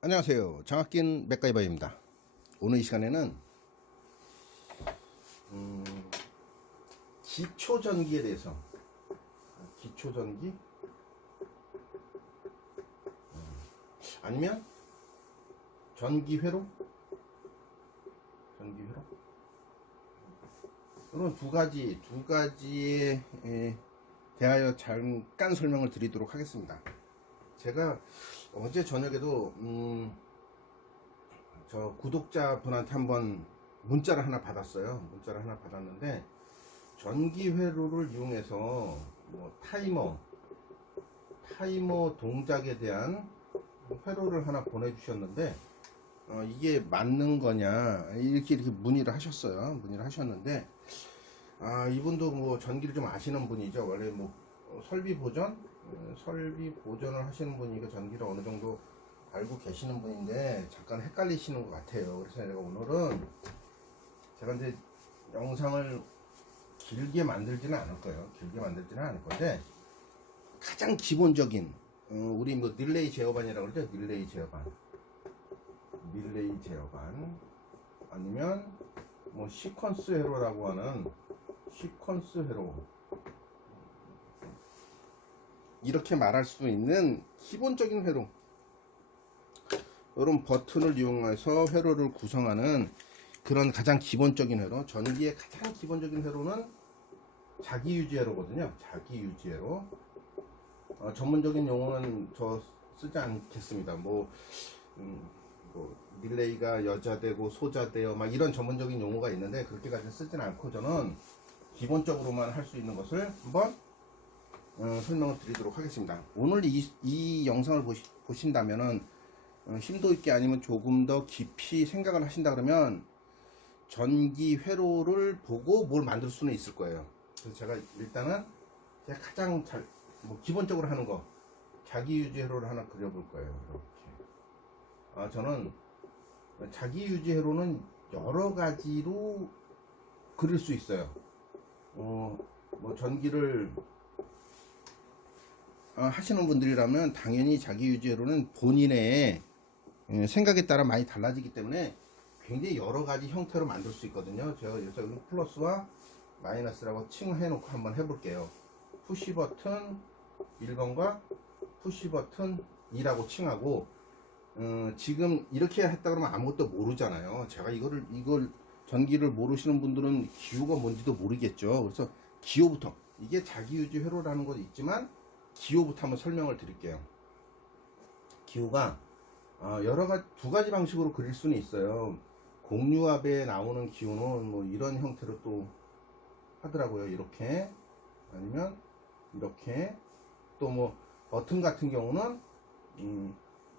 안녕하세요. 장학긴 맥가이버입니다. 오늘 이 시간에는 기초전기에 대해서 기초전기 아니면 전기회로 이런 두 가지에 대하여 잠깐 설명을 드리도록 하겠습니다. 제가 어제 저녁에도 저 구독자분한테 한번 문자를 하나 받았어요. 문자를 하나 받았는데 전기회로를 이용해서 뭐 타이머 동작에 대한 회로를 하나 보내주셨는데 이게 맞는 거냐 이렇게 문의를 하셨어요. 문의를 하셨는데 이분도 뭐 전기를 좀 아시는 분이죠. 원래 뭐 설비 보전을 하시는 분이니까 전기를 어느 정도 알고 계시는 분인데 잠깐 헷갈리시는 것 같아요. 그래서 내가 오늘은 제가 이제 영상을 길게 만들지는 않을 거예요. 길게 만들지는 않을 건데 가장 기본적인 우리 뭐 릴레이 제어반이라고 그러죠. 릴레이 제어반 아니면 뭐 시퀀스 회로라고 하는 시퀀스 회로 이렇게 말할 수 있는 기본적인 회로, 이런 버튼을 이용해서 회로를 구성하는 그런 가장 기본적인 회로, 전기의 가장 기본적인 회로는 자기유지 회로거든요. 자기유지 회로. 전문적인 용어는 저 쓰지 않겠습니다. 뭐 릴레이가 여자되고 소자되어 막 이런 전문적인 용어가 있는데 그렇게까지 쓰지는 않고 저는 기본적으로만 할 수 있는 것을 한번 설명을 드리도록 하겠습니다. 오늘 이 영상을 보신다면은 심도 있게 아니면 조금 더 깊이 생각을 하신다 그러면 전기 회로를 보고 뭘 만들 수는 있을 거예요. 그래서 제가 일단은 제가 가장 기본적으로 하는 거 자기유지 회로를 하나 그려볼 거예요. 이렇게. 저는 자기유지 회로는 여러 가지로 그릴 수 있어요. 뭐 전기를 하시는 분들이라면 당연히 자기유지회로는 본인의 생각에 따라 많이 달라지기 때문에 굉장히 여러 가지 형태로 만들 수 있거든요. 제가 여기서 플러스와 마이너스라고 칭해 놓고 한번 해볼게요. 푸시 버튼 1번과 푸시 버튼 2라고 칭하고 지금 이렇게 했다 그러면 아무것도 모르잖아요. 제가 이걸 전기를 모르시는 분들은 기호가 뭔지도 모르겠죠. 그래서 기호부터, 이게 자기유지 회로라는 것도 있지만 기호부터 한번 설명을 드릴게요. 기호가 두 가지 방식으로 그릴 수는 있어요. 공유압에 나오는 기호는 뭐 이런 형태로 또 하더라고요. 이렇게, 아니면 이렇게, 또 뭐 버튼 같은 경우는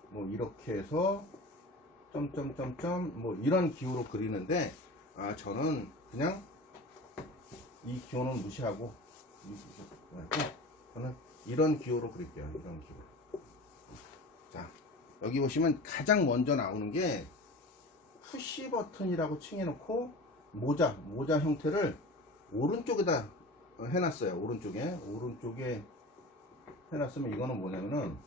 뭐 이렇게 해서 점점점점 뭐 이런 기호로 그리는데 저는 그냥 이 기호는 무시하고 저는 이런 기호로 그릴게요. 이런 기호. 자, 여기 보시면 가장 먼저 나오는 게 푸시 버튼이라고 칭해놓고 모자 형태를 오른쪽에다 해놨어요. 오른쪽에 해놨으면 이거는 뭐냐면은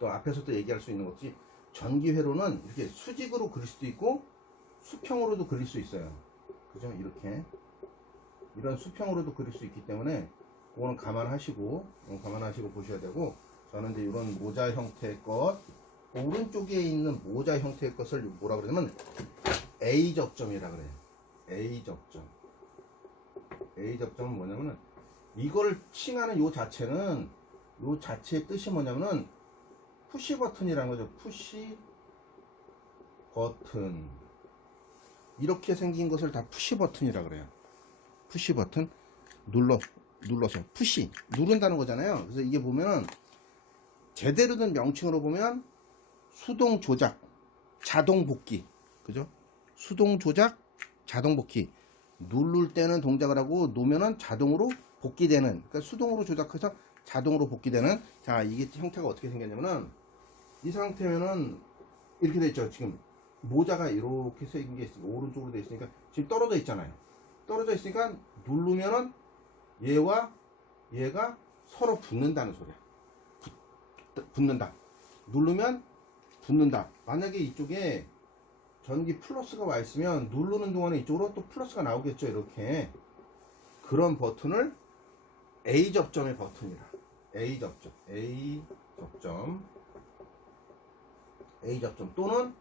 또 앞에서 또 얘기할 수 있는 거지. 전기 회로는 이렇게 수직으로 그릴 수도 있고 수평으로도 그릴 수 있어요. 그죠? 이렇게 이런 수평으로도 그릴 수 있기 때문에 그거는 감안하시고 보셔야 되고, 저는 이제 이런 모자 형태의 것, 오른쪽에 있는 모자 형태의 것을 뭐라 그러냐면 A 접점이라 그래요. A 접점은 뭐냐면은 이걸 칭하는 요 자체의 뜻이 뭐냐면은 푸시 버튼이라는 거죠. 푸시 버튼. 이렇게 생긴 것을 다 푸시 버튼이라 그래요. 푸시 버튼. 눌러서 푸시 누른다는 거잖아요. 그래서 이게 보면 제대로 된 명칭으로 보면 수동 조작 자동 복귀, 그죠? 수동 조작 자동 복귀. 누를 때는 동작을 하고 놓으면은 자동으로 복귀되는, 그러니까 수동으로 조작해서 자동으로 복귀되는. 자, 이게 형태가 어떻게 생겼냐면은 이 상태면은 이렇게 돼 있죠. 지금 모자가 이렇게 생긴 게 있으니까 오른쪽으로 돼 있으니까 지금 떨어져 있잖아요. 떨어져 있으니까 누르면은 얘와 얘가 서로 붙는다는 소리야. 붙는다. 누르면 붙는다. 만약에 이쪽에 전기 플러스가 와 있으면 누르는 동안에 이쪽으로 또 플러스가 나오겠죠. 이렇게. 그런 버튼을 A 접점의 버튼이라. A 접점. A 접점. A 접점 또는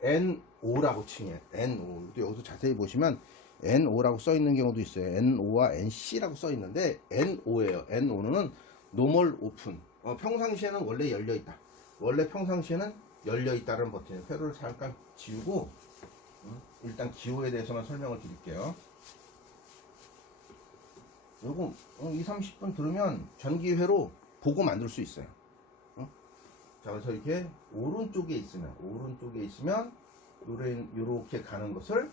NO라고 칭해. NO. 여기서 자세히 보시면 NO라고 써 있는 경우도 있어요. NO와 NC라고 써 있는데 NO예요. NO는 노멀 오픈. 평상시에는 원래 열려 있다. 원래 평상시에는 열려 있다는 버튼이에요. 회로를 잠깐 지우고 일단 기호에 대해서만 설명을 드릴게요. 요거 2, 30분 들으면 전기회로 보고 만들 수 있어요. 자, 그래서 이렇게 오른쪽에 있으면 요렇게 가는 것을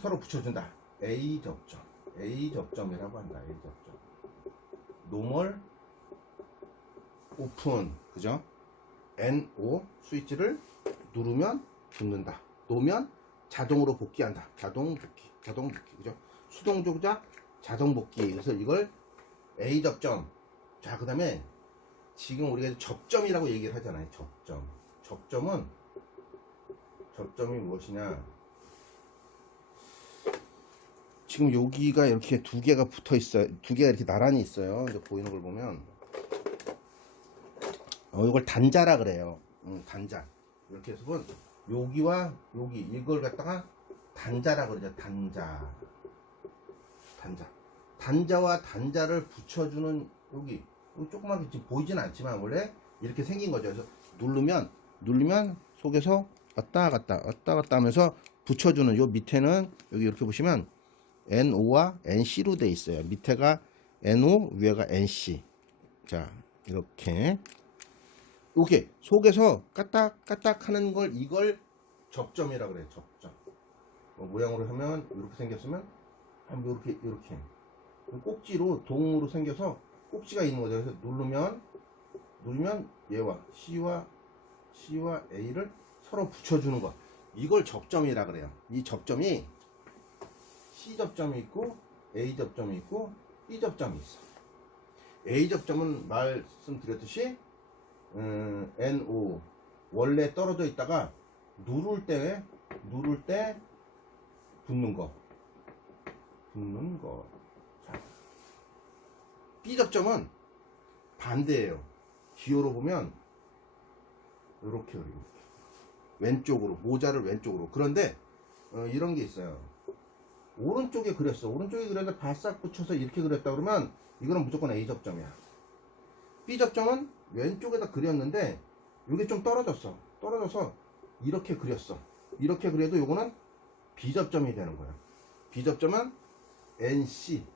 서로 붙여준다. A 접점이라고 한다. A 접점. 노멀 오픈, 그죠? NO 스위치를 누르면 붙는다. 놓으면 자동으로 복귀한다. 자동 복귀, 그죠? 수동 조작, 자동 복귀. 그래서 이걸 A 접점. 자, 그 다음에 지금 우리가 접점이라고 얘기를 하잖아요. 접점이 무엇이냐? 지금 여기가 이렇게 두 개가 붙어 있어요. 두 개가 이렇게 나란히 있어요. 이제 보이는 걸 보면 이걸 단자라 그래요. 단자. 이렇게 해서 본 여기와 여기 이걸 갖다가 단자라 그러죠. 단자와 단자를 붙여주는 여기 조그맣게 지금 보이진 않지만 원래 이렇게 생긴 거죠. 그래서 누르면 속에서 왔다 갔다 하면서 붙여주는 요 밑에는 여기 이렇게 보시면 NO와 NC로 돼 있어요. 밑에가 NO, 위에가 NC. 자, 이렇게 속에서 까딱 하는 걸 이걸 접점이라고 그래요. 접점. 모양으로 하면 이렇게 생겼으면 한번 이렇게 꼭지로 동으로 생겨서 꼭지가 있는 거죠. 그래서 누르면 얘와 C와 A를 서로 붙여주는 것. 이걸 접점이라 그래요. 이 접점이 C 접점이 있고 A 접점이 있고 B 접점이 있어. A 접점은 말씀드렸듯이 NO 원래 떨어져 있다가 누를 때 붙는 거. 자. B 접점은 반대예요. 기호로 보면 이렇게 왼쪽으로, 모자를 왼쪽으로. 그런데 이런 게 있어요. 오른쪽에 그렸는데 바싹 붙여서 이렇게 그렸다 그러면 이거는 무조건 A 접점이야. B 접점은 왼쪽에다 그렸는데 이게 좀 떨어져서 이렇게 그렸어. 이렇게 그려도 요거는 B 접점이 되는 거야. B 접점은 NC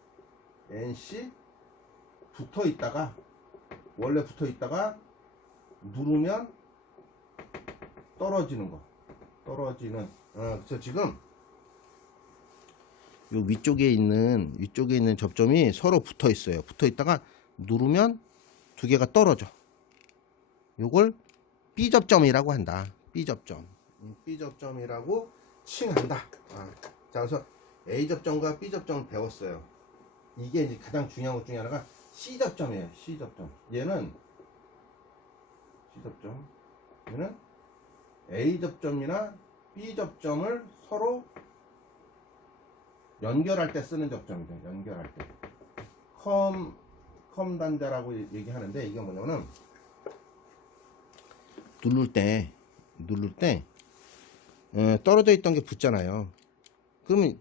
원래 붙어 있다가 누르면 떨어지는. 그래서 지금 요 위쪽에 있는 접점이 서로 붙어 있어요. 붙어 있다가 누르면 두 개가 떨어져. 요걸 B 접점이라고 한다. B 접점이라고 칭한다. 자, 그래서 A 접점과 B 접점을 배웠어요. 이게 이제 가장 중요한 것 중에 하나가 C 접점이에요. C 접점. 얘는 A 접점이나 B 접점을 서로 연결할 때 쓰는 접점이죠. 연결할 때. 컴 단자라고 얘기하는데 이게 뭐냐면은 누를 때 떨어져 있던 게 붙잖아요. 그러면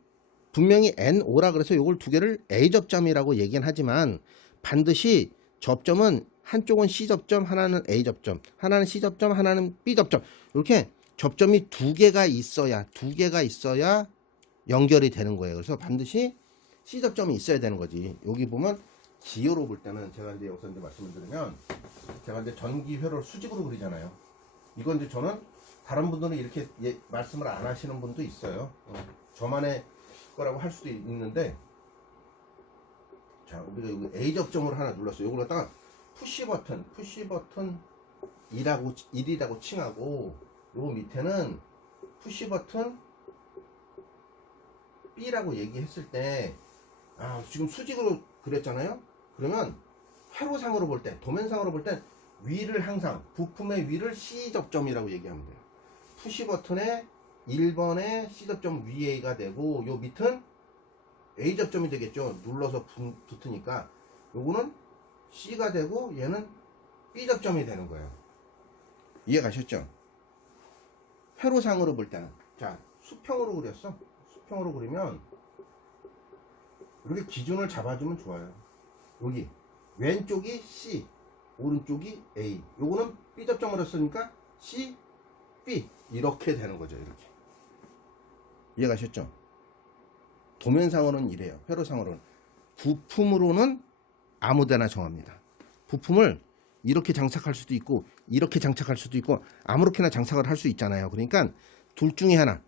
분명히 NO라 그래서 이걸 두 개를 A 접점이라고 얘기는 하지만 반드시 접점은 한쪽은 C 접점, 하나는 A 접점, 하나는 C 접점, 하나는 B 접점. 이렇게 접점이 두 개가 있어야 연결이 되는 거예요. 그래서 반드시 C 접점이 있어야 되는 거지. 여기 보면 기호로 볼 때는 제가 이제 여기서 이제 말씀을 드리면 제가 이제 전기 회로를 수직으로 그리잖아요. 이건 이제 저는 다른 분들은 이렇게 말씀을 안 하시는 분도 있어요. 저만의 거라고 할 수도 있는데, 자, 우리가 여기 A 접점으로 하나 눌렀어요. 이걸 갖다가 푸시 버튼 1이라고 칭하고, 요 밑에는 푸시 버튼 B라고 얘기했을 때, 지금 수직으로 그렸잖아요. 그러면 회로상으로 볼 때, 도면상으로 볼 때 위를 항상 부품의 위를 C 접점이라고 얘기하면 돼요. 푸시 버튼의 1번의 C 접점 위에가 되고 요 밑은 A 접점이 되겠죠. 눌러서 붙으니까 요거는 C가 되고 얘는 B 접점이 되는 거예요. 이해 가셨죠? 회로상으로 볼 때는 자 수평으로 그렸어. 수평으로 그리면 이렇게 기준을 잡아주면 좋아요. 여기 왼쪽이 C, 오른쪽이 A. 요거는 B 접점을 했으니까 C, B 이렇게 되는 거죠. 이렇게 이해 가셨죠? 도면상으로는 이래요. 회로상으로는 부품으로는 아무데나 정합니다. 부품을 이렇게 장착할 수도 있고 이렇게 장착할 수도 있고 아무렇게나 장착을 할 수 있잖아요. 그러니까 둘 중에 하나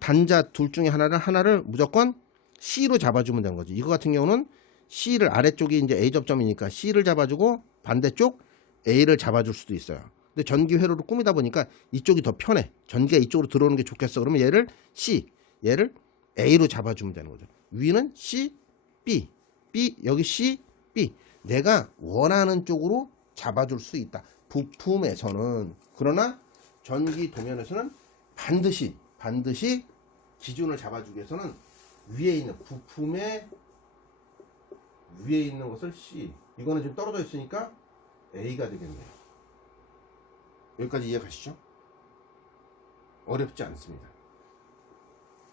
단자 둘 중에 하나를 무조건 C로 잡아주면 되는 거죠. 이거 같은 경우는 C를 아래쪽이 이제 A 접점이니까 C를 잡아주고 반대쪽 A를 잡아줄 수도 있어요. 근데 전기 회로로 꾸미다 보니까 이쪽이 더 편해. 전기가 이쪽으로 들어오는 게 좋겠어. 그러면 얘를 C, 얘를 A로 잡아주면 되는 거죠. 위는 C, B, B 여기 C, B. 내가 원하는 쪽으로 잡아줄 수 있다. 부품에서는. 그러나 전기 도면에서는 반드시 기준을 잡아주기 위해서는 위에 있는 부품의 위에 있는 것을 C. 이거는 지금 떨어져 있으니까 A가 되겠네요. 여기까지 이해 가시죠? 어렵지 않습니다.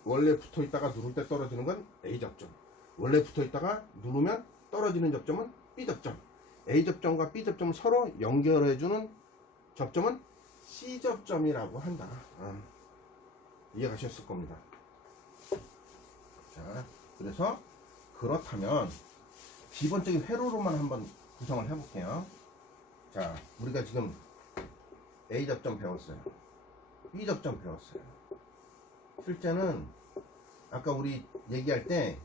원래 붙어 있다가 누를 때 떨어지는 건 A 접점. 원래 붙어 있다가 누르면 떨어지는 접점은 B 접점. A 접점과 B 접점을 서로 연결해주는 접점은 C 접점이라고 한다. 이해 가셨을 겁니다. 자, 그래서 그렇다면 기본적인 회로로만 한번 구성을 해볼게요. 자, 우리가 지금 A 접점 배웠어요. B 접점 배웠어요. 실제는 아까 우리 얘기할 때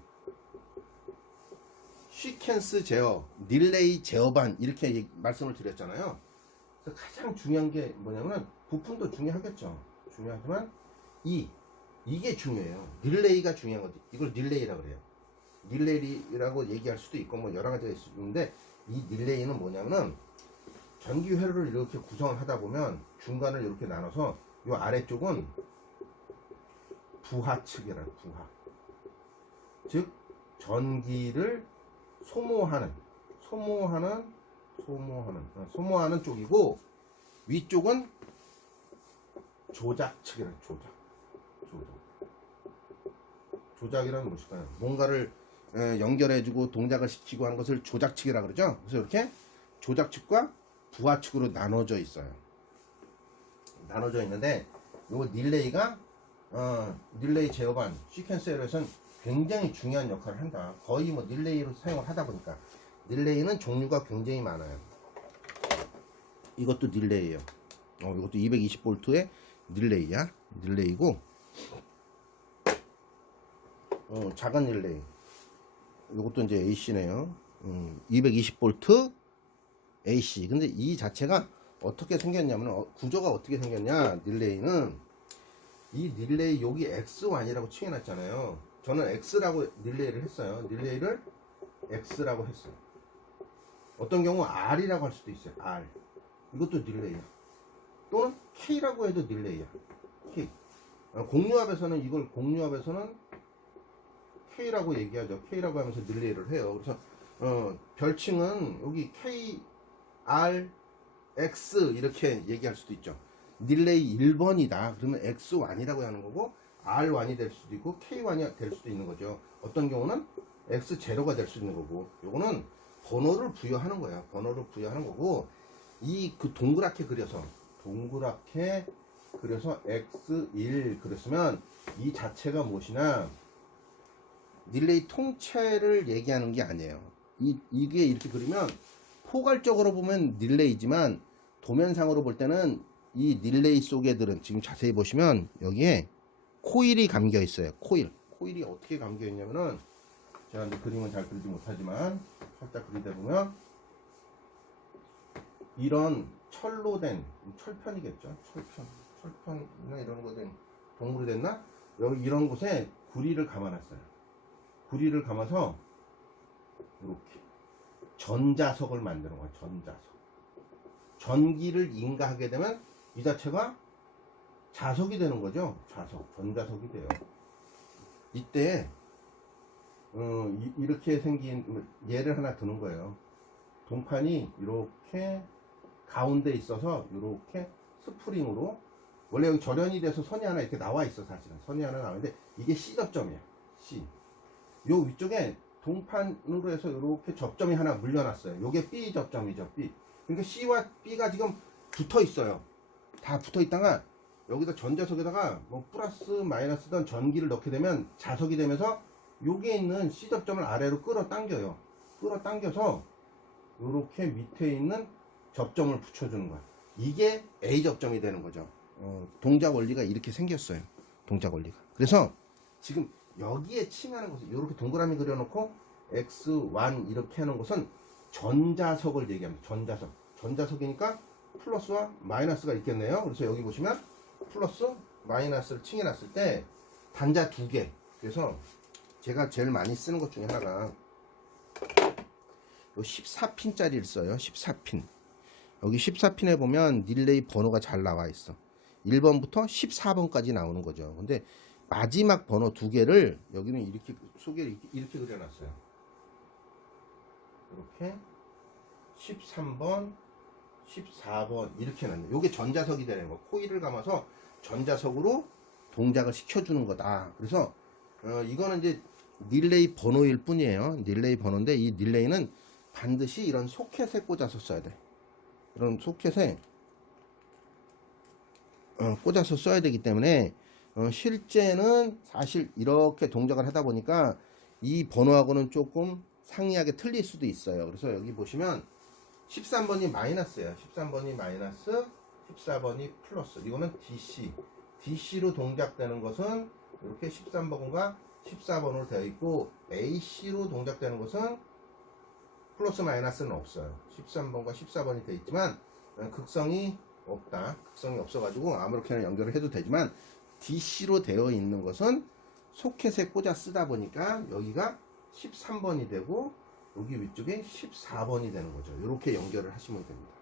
시퀀스 제어, 릴레이 제어반 이렇게 말씀을 드렸잖아요. 그래서 가장 중요한 게 뭐냐면 부품도 중요하겠죠. 중요하지만 이게 중요해요. 릴레이가 중요한 거지. 이걸 릴레이라고 그래요. 릴레이라고 얘기할 수도 있고 뭐 여러 가지가 있는데 이 릴레이는 뭐냐면은 전기 회로를 이렇게 구성을 하다 보면 중간을 이렇게 나눠서 이 아래쪽은 부하 측이라는 부하. 즉 전기를 소모하는 쪽이고 위쪽은 조작 측이라는 조작이라는 무엇일까요? 뭔가를 연결해주고 동작을 시키고 하는 것을 조작 측이라 그러죠. 그래서 이렇게 조작 측과 부하 측으로 나눠져 있어요. 나눠져 있는데 요 릴레이가 릴레이 제어반 시퀀스에서는 굉장히 중요한 역할을 한다. 거의 뭐 릴레이로 사용을 하다 보니까 릴레이는 종류가 굉장히 많아요. 이것도 릴레이예요. 이것도 220V의 릴레이야. 릴레이고 작은 릴레이. 이것도 이제 AC네요. 220V AC. 근데 이 자체가 어떻게 생겼냐면 구조가 어떻게 생겼냐? 릴레이는 이 릴레이 여기 X1이라고 칭해놨잖아요. 저는 X라고 릴레이를 했어요. 릴레이를 X라고 했어요. 어떤 경우 R이라고 할 수도 있어요. R. 이것도 릴레이야. 또는 K라고 해도 릴레이야. K. 공유압에서는 K라고 얘기하죠. K라고 하면서 릴레이를 해요. 그래서 별칭은 여기 K, R, X 이렇게 얘기할 수도 있죠. 릴레이 1번이다. 그러면 X1이라고 하는 거고 R1이 될 수도 있고 K1이 될 수도 있는 거죠. 어떤 경우는 X0가 될 수 있는 거고 요거는 번호를 부여하는 거야. 번호를 부여하는 거고 그 동그랗게 그려서 X1 그렸으면 이 자체가 무엇이냐 릴레이 통째를 얘기하는 게 아니에요. 이게 이렇게 그리면 포괄적으로 보면 릴레이지만 도면상으로 볼 때는 이 릴레이 속에들은 지금 자세히 보시면 여기에 코일이 감겨 있어요. 코일이 어떻게 감겨 있냐면은 제가 이제 그림은 잘 그리지 못하지만 살짝 그리다 보면 이런 철로 된 철편이겠죠. 철편이나 이런 거 된 동물이 됐나? 여기 이런 곳에 구리를 감아놨어요. 구리를 감아서 이렇게 전자석을 만드는 거예요. 전자석. 전기를 인가하게 되면 이 자체가 자석이 되는 거죠. 자석, 전자석이 돼요. 이때 이렇게 생긴 예를 하나 드는 거예요. 동판이 이렇게 가운데 있어서 이렇게 스프링으로, 원래 여기 절연이 돼서 선이 하나 이렇게 나와 있어. 사실은 선이 하나 나오는데 이게 C 접점이에요. C. 요 위쪽에 동판으로 해서 이렇게 접점이 하나 물려놨어요. 요게 B 접점이죠. B. 그러니까 C와 B가 지금 붙어 있어요. 다 붙어 있다가 여기다 전자석에다가 뭐 플러스 마이너스든 전기를 넣게 되면 자석이 되면서 여기에 있는 C 접점을 아래로 끌어당겨요. 끌어당겨서 이렇게 밑에 있는 접점을 붙여주는 거야. 이게 A 접점이 되는 거죠. 동작 원리가 이렇게 생겼어요. 동작 원리가. 그래서 지금 여기에 칭하는 것은 이렇게 동그라미 그려놓고 X1 이렇게 하는 것은 전자석을 얘기합니다. 전자석. 전자석이니까 플러스와 마이너스가 있겠네요. 그래서 여기 보시면 플러스 마이너스를 칭해놨을 때 단자 두 개. 그래서 제가 제일 많이 쓰는 것 중에 하나가 요 14핀짜리를 써요. 14핀. 여기 14핀에 보면 릴레이 번호가 잘 나와 있어. 1번부터 14번까지 나오는 거죠. 근데 마지막 번호 두 개를 여기는 이렇게 소개를 이렇게 그려놨어요. 이렇게 13번, 14번 이렇게 놨네. 요게 전자석이 되는 거. 코일을 감아서 전자석으로 동작을 시켜주는 거다. 그래서 이거는 이제 릴레이 번호일 뿐이에요. 릴레이 번호인데 이 릴레이는 반드시 이런 소켓에 꽂아서 써야 돼. 이런 소켓에 꽂아서 써야 되기 때문에 실제는 사실 이렇게 동작을 하다 보니까 이 번호하고는 조금 상이하게 틀릴 수도 있어요. 그래서 여기 보시면 13번이 마이너스예요. 13번이 마이너스, 14번이 플러스. 이거는 DC. DC로 동작되는 것은 이렇게 13번과 14번으로 되어 있고, AC로 동작되는 것은 플러스 마이너스는 없어요. 13번과 14번이 되어 있지만 극성이 없다. 극성이 없어가지고 아무렇게나 연결을 해도 되지만 DC로 되어 있는 것은 소켓에 꽂아 쓰다 보니까 여기가 13번이 되고 여기 위쪽에 14번이 되는 거죠. 이렇게 연결을 하시면 됩니다.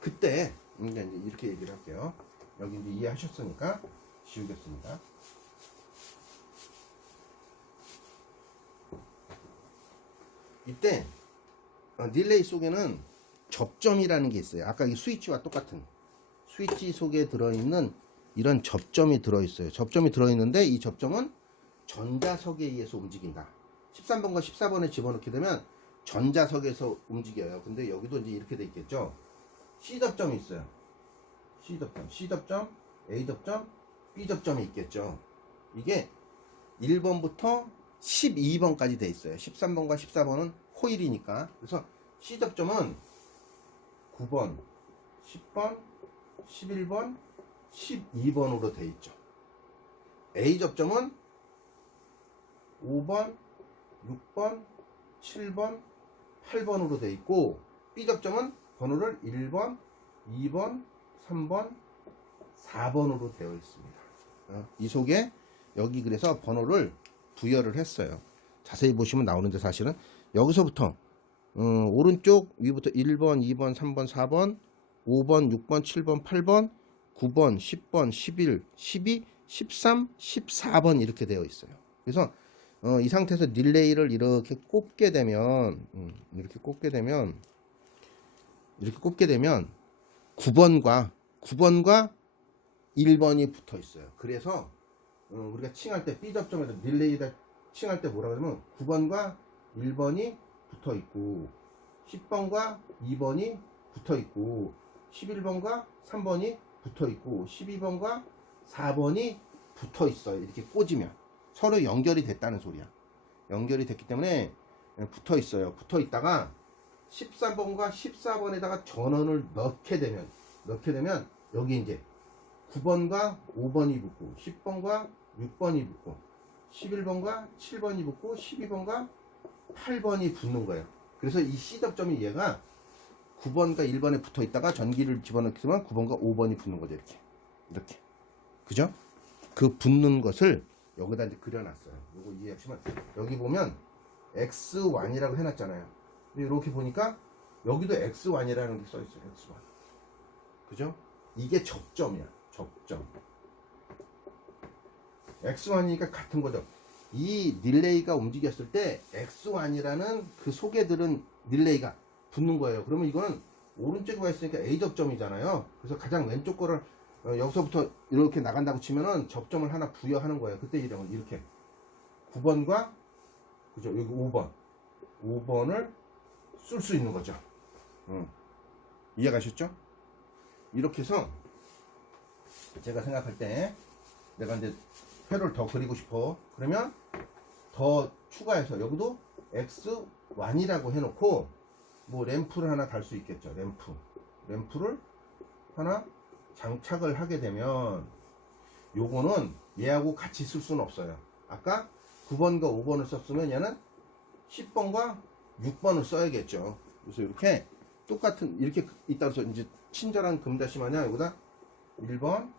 그때 이제 이렇게 얘기를 할게요. 여기 이제 이해하셨으니까 지우겠습니다. 이때 릴레이 속에는 접점이라는 게 있어요. 아까 이 스위치와 똑같은 스위치 속에 들어있는 이런 접점이 들어있어요. 접점이 들어있는데 이 접점은 전자석에 의해서 움직인다. 13번과 14번에 집어넣게 되면 전자석에서 움직여요. 근데 여기도 이제 이렇게 돼 있겠죠. C 접점이 있어요. C 접점, C 접점, A 접점, B 접점이 있겠죠. 이게 1번부터 12번까지 돼 있어요. 13번과 14번은 코일이니까. 그래서 C 접점은 9번, 10번, 11번, 12번으로 돼 있죠. A 접점은 5번, 6번, 7번, 8번으로 돼 있고, B 접점은 번호를 1번, 2번, 3번, 4번으로 되어 있습니다. 이 속에 여기 그래서 번호를 부여를 했어요. 자세히 보시면 나오는데 사실은 여기서부터 오른쪽 위부터 1번, 2번, 3번, 4번, 5번, 6번, 7번, 8번, 9번, 10번, 11, 12, 13, 14번 이렇게 되어 있어요. 그래서 이 상태에서 릴레이를 이렇게 꼽게 되면 이렇게 꼽게 되면 9번과 1번이 붙어 있어요. 그래서 우리가 칭할 때 B 접점에서 릴레이를 칭할 때 뭐라 그러면 9번과 1번이 붙어 있고 10번과 2번이 붙어 있고 11번과 3번이 붙어 있고 12번과 4번이 붙어 있어요. 이렇게 꽂으면 서로 연결이 됐다는 소리야. 연결이 됐기 때문에 붙어 있어요. 붙어 있다가 13번과 14번에다가 전원을 넣게 되면 여기 이제 9번과 5번이 붙고 10번과 6번이 붙고 11번과 7번이 붙고 12번과 8번이 붙는 거예요. 그래서 이 C 접점이 얘가 9번과 1번에 붙어 있다가 전기를 집어넣게 되면 9번과 5번이 붙는 거죠. 이렇게 그죠? 그 붙는 것을 여기다 이제 그려놨어요. 이거 이해하시면 여기 보면 X1이라고 해놨잖아요. 근데 이렇게 보니까 여기도 X1이라는 게 써있어요. X1. 그죠? 이게 접점이야. 접점. X1이니까 같은 거죠. 이 릴레이가 움직였을 때 X1이라는 그 속에 들은 릴레이가 붙는 거예요. 그러면 이거는 오른쪽에 와 있으니까 A 접점이잖아요. 그래서 가장 왼쪽 거를 여기서부터 이렇게 나간다고 치면은 접점을 하나 부여하는 거예요. 그때 이름은 이렇게 9번과 그죠? 여기 5번을 쓸 수 있는 거죠. 이해가셨죠? 이렇게 해서 제가 생각할 때 내가 이제 회로를 더 그리고 싶어. 그러면 더 추가해서 여기도 X1이라고 해놓고 뭐 램프를 하나 달 수 있겠죠. 램프를 하나 장착을 하게 되면 요거는 얘하고 같이 쓸 수는 없어요. 아까 9번과 5번을 썼으면 얘는 10번과 6번을 써야겠죠. 그래서 이렇게 똑같은 이렇게 있다 해서 이제 친절한 금다시 마냥 여기다 1번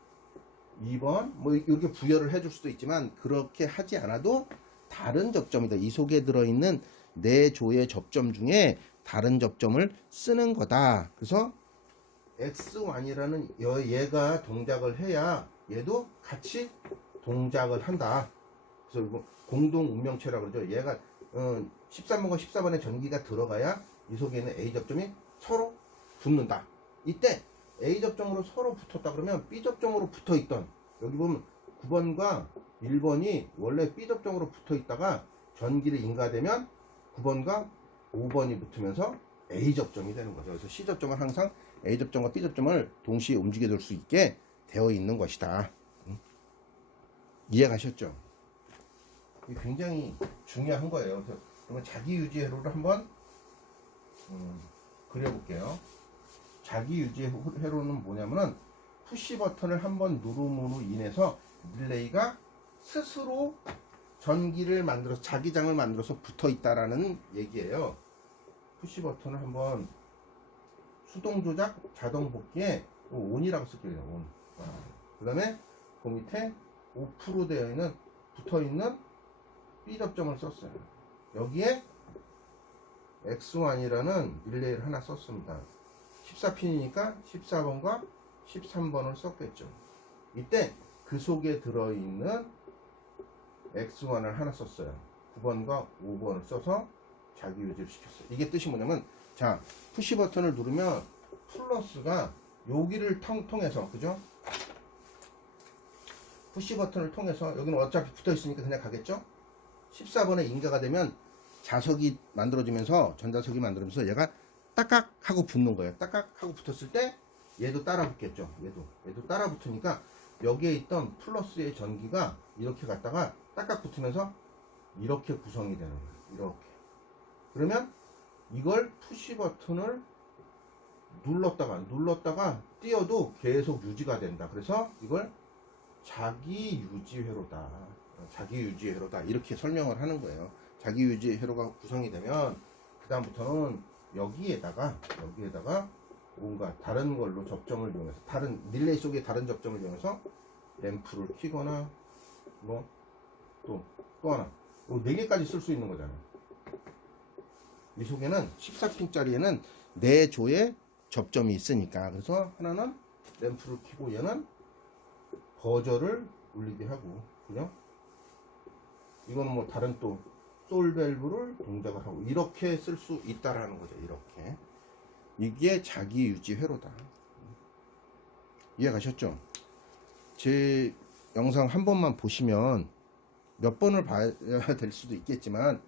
2번 뭐 이렇게 부여를 해줄 수도 있지만 그렇게 하지 않아도 다른 접점이다. 이 속에 들어있는 네 조의 접점 중에 다른 접점을 쓰는 거다. 그래서 X1이라는 얘가 동작을 해야 얘도 같이 동작을 한다. 그래서 이거 공동 운명체라고 그러죠. 얘가 13번과 14번에 전기가 들어가야 이 속에 있는 A 접점이 서로 붙는다. 이때 A 접점으로 서로 붙었다 그러면 B 접점으로 붙어 있던 여기 보면 9번과 1번이 원래 B 접점으로 붙어 있다가 전기를 인가되면 9번과 5번이 붙으면서 A 접점이 되는 거죠. 그래서 C 접점은 항상 A 접점과 B 접점을 동시에 움직여 줄 수 있게 되어 있는 것이다. 이해가셨죠? 이게 굉장히 중요한 거예요. 그래서 그러면 자기 유지 회로를 한번 그려볼게요. 자기 유지 회로는 뭐냐면은 푸시 버튼을 한번 누름으로 인해서 릴레이가 스스로 전기를 만들어서 자기장을 만들어서 붙어 있다라는 얘기예요. 푸시 버튼을 한번 수동 조작 자동 복귀에 ON이라고 쓸게요. ON. 그 다음에 그 밑에 오프로 되어 있는 붙어 있는 B 접점을 썼어요. 여기에 X1이라는 릴레이를 하나 썼습니다. 14핀이니까 14번과 13번을 썼겠죠. 이때 그 속에 들어있는 X1을 하나 썼어요. 9번과 5번을 써서 자기 유지를 시켰어요. 이게 뜻이 뭐냐면 자 푸시 버튼을 누르면 플러스가 여기를 통해서 그죠? 푸시 버튼을 통해서 여기는 어차피 붙어 있으니까 그냥 가겠죠? 14번에 인가가 되면 자석이 만들어지면서 전자석이 만들어지면서 얘가 따깍 하고 붙는 거예요. 따깍 하고 붙었을 때 얘도 따라 붙겠죠. 얘도 따라 붙으니까 여기에 있던 플러스의 전기가 이렇게 갔다가 따깍 붙으면서 이렇게 구성이 되는 거예요. 이렇게. 그러면 이걸 푸시 버튼을 눌렀다가 띄어도 계속 유지가 된다. 그래서 이걸 자기 유지 회로다. 자기 유지 회로다. 이렇게 설명을 하는 거예요. 자기 유지 회로가 구성이 되면 그 다음부터는 여기에다가 뭔가 다른 걸로 접점을 이용해서 다른 릴레이 속에 다른 접점을 이용해서 램프를 켜거나 뭐 또 하나 4개까지 쓸 수 있는 거잖아요. 이 속에는 14핀짜리에는 4조의 접점이 있으니까 그래서 하나는 램프를 켜고 얘는 버저를 울리게 하고 그죠? 이거는 뭐 다른 또 솔밸브를 동작을 하고 이렇게 쓸 수 있다라는 거죠. 이렇게 이게 자기 유지 회로다. 이해가셨죠? 제 영상 한 번만 보시면 몇 번을 봐야 될 수도 있겠지만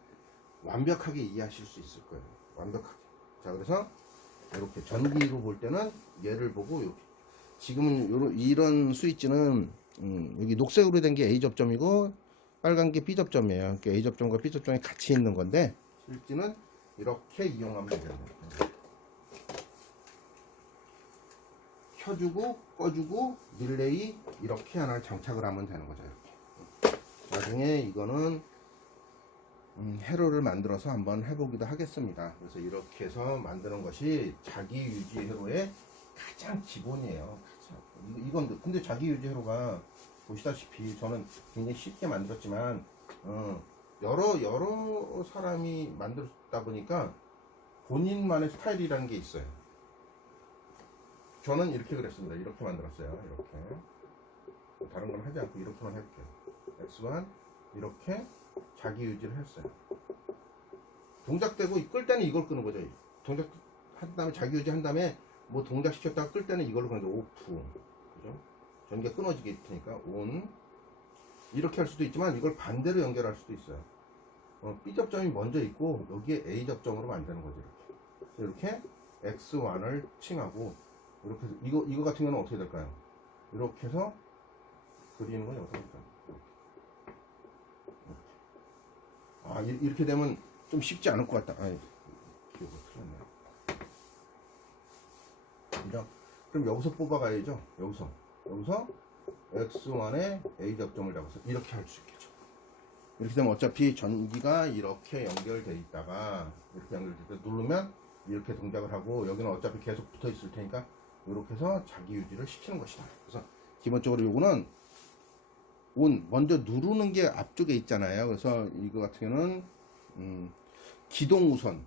완벽하게 이해하실 수 있을 거예요. 완벽하게. 자, 그래서 이렇게 전기로 볼 때는 얘를 보고 이렇게 지금은 이런 스위치는 여기 녹색으로 된 게 A 접점이고 빨간 게 B 접점이에요. 그러니까 A 접점과 B 접점이 같이 있는 건데 실제는 이렇게 이용하면 되겠네요. 켜주고 꺼주고 릴레이 이렇게 하나 장착을 하면 되는 거죠. 이렇게. 나중에 이거는 회로를 만들어서 한번 해보기도 하겠습니다. 그래서 이렇게 해서 만드는 것이 자기 유지 회로의 가장 기본이에요. 이건 근데 자기 유지 회로가 보시다시피 저는 굉장히 쉽게 만들었지만 여러 사람이 만들었다 보니까 본인만의 스타일이라는 게 있어요. 저는 이렇게 그랬습니다. 이렇게 만들었어요. 이렇게. 다른 건 하지 않고 이렇게만 해볼게요. X1 이렇게 자기 유지를 했어요. 동작되고 끌 때는 이걸 끄는 거죠. 동작 한 다음에 자기 유지 한 다음에 뭐 동작 시켰다가 끌 때는 이걸로 끄는 게 오프. 그죠? 전기가 끊어지게 테니까 온. 이렇게 할 수도 있지만 이걸 반대로 연결할 수도 있어요. B 접점이 먼저 있고 여기에 A 접점으로 만드는 거죠. 이렇게 X1을 칭하고 이렇게 해서 이거 같은 경우는 어떻게 될까요? 이렇게 해서 그리는 건 어떻게 될까요? 이렇게. 이렇게 되면 좀 쉽지 않을 것 같다. 기호가 틀렸네. 그럼 여기서 뽑아가야죠. 여기서 X1에 A 접점을 잡아서 이렇게 할 수 있겠죠. 이렇게 되면 어차피 전기가 이렇게 연결돼 있다가 이렇게 연결돼 있다 누르면 이렇게 동작을 하고 여기는 어차피 계속 붙어 있을 테니까 이렇게 해서 자기 유지를 시키는 것이다. 그래서 기본적으로 요거는 온 먼저 누르는 게 앞쪽에 있잖아요. 그래서 이거 같은 경우는 기동 우선,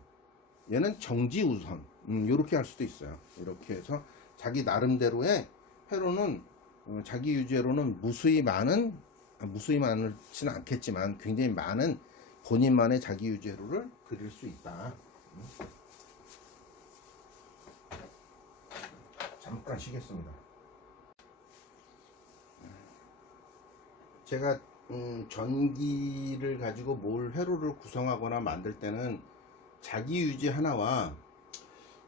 얘는 정지 우선, 이렇게 할 수도 있어요. 이렇게 해서 자기 나름대로의 회로는 자기 유지회로는 무수히 많지는 않겠지만 굉장히 많은 본인만의 자기 유지회로를 그릴 수 있다. 잠깐 쉬겠습니다. 제가 전기를 가지고 뭘 회로를 구성하거나 만들 때는 자기 유지 하나와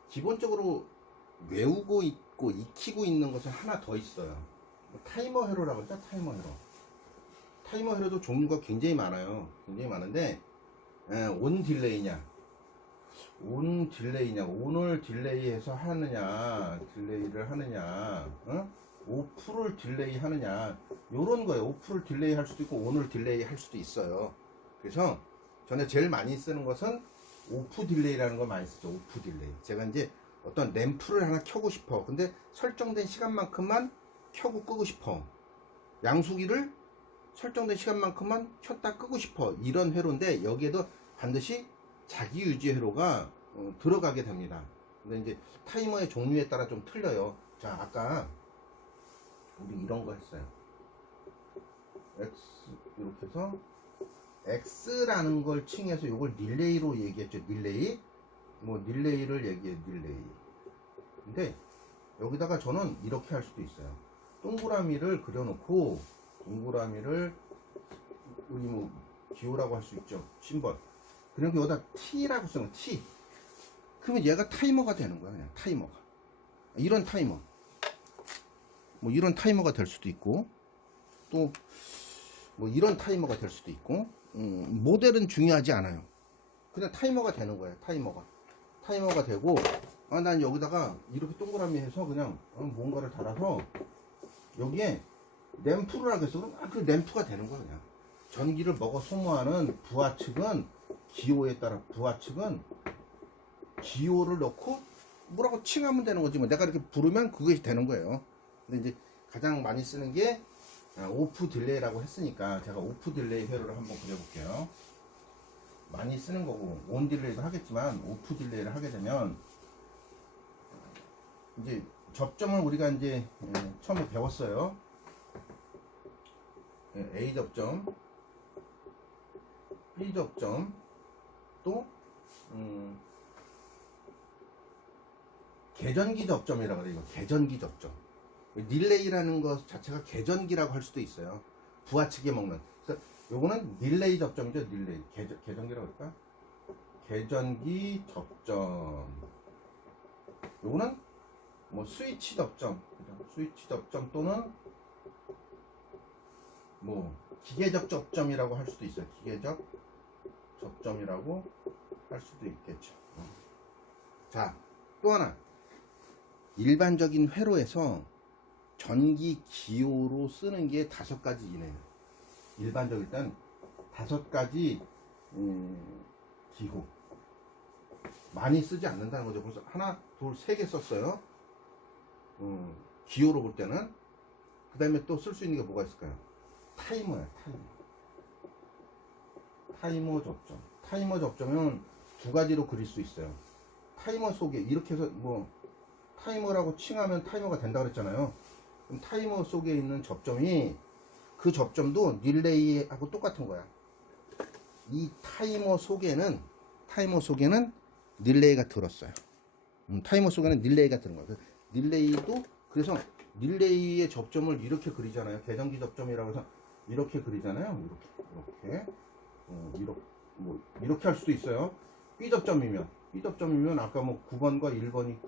기본적으로 외우고 있고 익히고 있는 것은 하나 더 있어요. 타이머 회로라고 하죠. 타이머 회로. 타이머 회로도 종류가 굉장히 많아요. 굉장히 많은데 온 딜레이냐, 온을 딜레이해서 하느냐, 딜레이를 하느냐, 오프를 딜레이 하느냐, 요런 거예요. 오프를 딜레이 할 수도 있고 온을 딜레이 할 수도 있어요. 그래서 저는 제일 많이 쓰는 것은 오프 딜레이라는 걸 많이 쓰죠. 오프 딜레이. 제가 이제 어떤 램프를 하나 켜고 싶어. 근데 설정된 시간만큼만 켜고 끄고 싶어. 양수기를 설정된 시간만큼만 켰다 끄고 싶어. 이런 회로인데 여기에도 반드시 자기 유지 회로가 들어가게 됩니다. 근데 이제 타이머의 종류에 따라 좀 틀려요. 자, 아까 우리 이런 거 했어요. X 이렇게 해서 X라는 걸 칭해서 이걸 릴레이로 얘기했죠. 릴레이. 릴레이를 얘기해. 릴레이. 근데 여기다가 저는 이렇게 할 수도 있어요. 동그라미를 그려놓고 동그라미를 우리 기호라고 할 수 있죠. 심벌. 그리고 여기다 T라고 쓰면 T. 그러면 얘가 타이머가 되는 거야. 그냥 타이머가. 이런 타이머. 이런 타이머가 될 수도 있고 또 이런 타이머가 될 수도 있고 모델은 중요하지 않아요. 그냥 타이머가 되는 거예요. 타이머가 되고 난 여기다가 이렇게 동그라미 해서 그냥 뭔가를 달아서 여기에 램프를 하겠어. 그럼 그 램프가 되는 거야. 그냥 전기를 먹어 소모하는 부하 측은 기호에 따라 부하 측은 기호를 넣고 뭐라고 칭하면 되는 거지. 내가 이렇게 부르면 그것이 되는 거예요. 근데 이제 가장 많이 쓰는 게 오프 딜레이라고 했으니까 제가 오프 딜레이 회로를 한번 그려볼게요. 많이 쓰는 거고 온 딜레이도 하겠지만 오프 딜레이를 하게 되면 이제 접점을 우리가 이제 처음에 배웠어요. A 접점, B 접점, 또 계전기 접점이라고 그래요. 개전기 접점. 릴레이라는 것 자체가 계전기라고 할 수도 있어요. 부하 측에 먹는. 그래서 요거는 릴레이 접점이죠. 릴레이. 계전기라고 할까? 계전기 접점. 요거는 스위치 접점. 스위치 접점 또는 기계적 접점이라고 할 수도 있어요. 기계적 접점이라고 할 수도 있겠죠. 자, 또 하나. 일반적인 회로에서 전기 기호로 쓰는 게 5가지 이내요. 일반적일 땐 5가지 기호. 많이 쓰지 않는다는 거죠. 그래서 하나, 둘, 3개 썼어요. 기호로 볼 때는. 그 다음에 또 쓸 수 있는 게 뭐가 있을까요? 타이머야, 타이머 접점. 타이머 접점은 2가지로 그릴 수 있어요. 타이머 속에 이렇게 해서 타이머라고 칭하면 타이머가 된다 그랬잖아요. 그럼 타이머 속에 있는 접점이 그 접점도 릴레이하고 똑같은 거야. 이 타이머 속에는 릴레이가 들었어요. 타이머 속에는 릴레이가 들은 거야. 릴레이도 그래서 릴레이의 접점을 이렇게 그리잖아요. 계정기 접점이라고 해서 이렇게 그리잖아요. 이렇게 할 수도 있어요. B접점이면 아까 뭐 9번과 1번이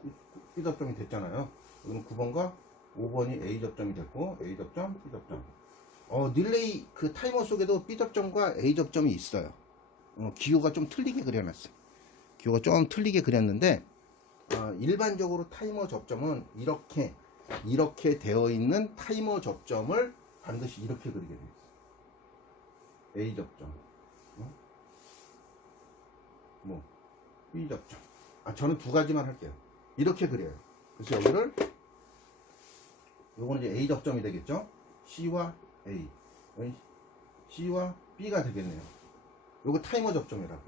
B접점이 됐잖아요. 그럼 9번과 5번이 A접점이 됐고 A접점, B접점. 릴레이 그 타이머 속에도 B접점과 A접점이 있어요. 기호가 좀 틀리게 그려놨어. 기호가 좀 틀리게 그렸는데 일반적으로 타이머 접점은 이렇게 되어 있는 타이머 접점을 반드시 이렇게 그리게 돼 있어. A접점, B접점. 저는 두 가지만 할게요. 이렇게 그려요. 그래서 요거는 이제 A접점이 되겠죠? C와 A, C와 B가 되겠네요. 요거 타이머 접점이라.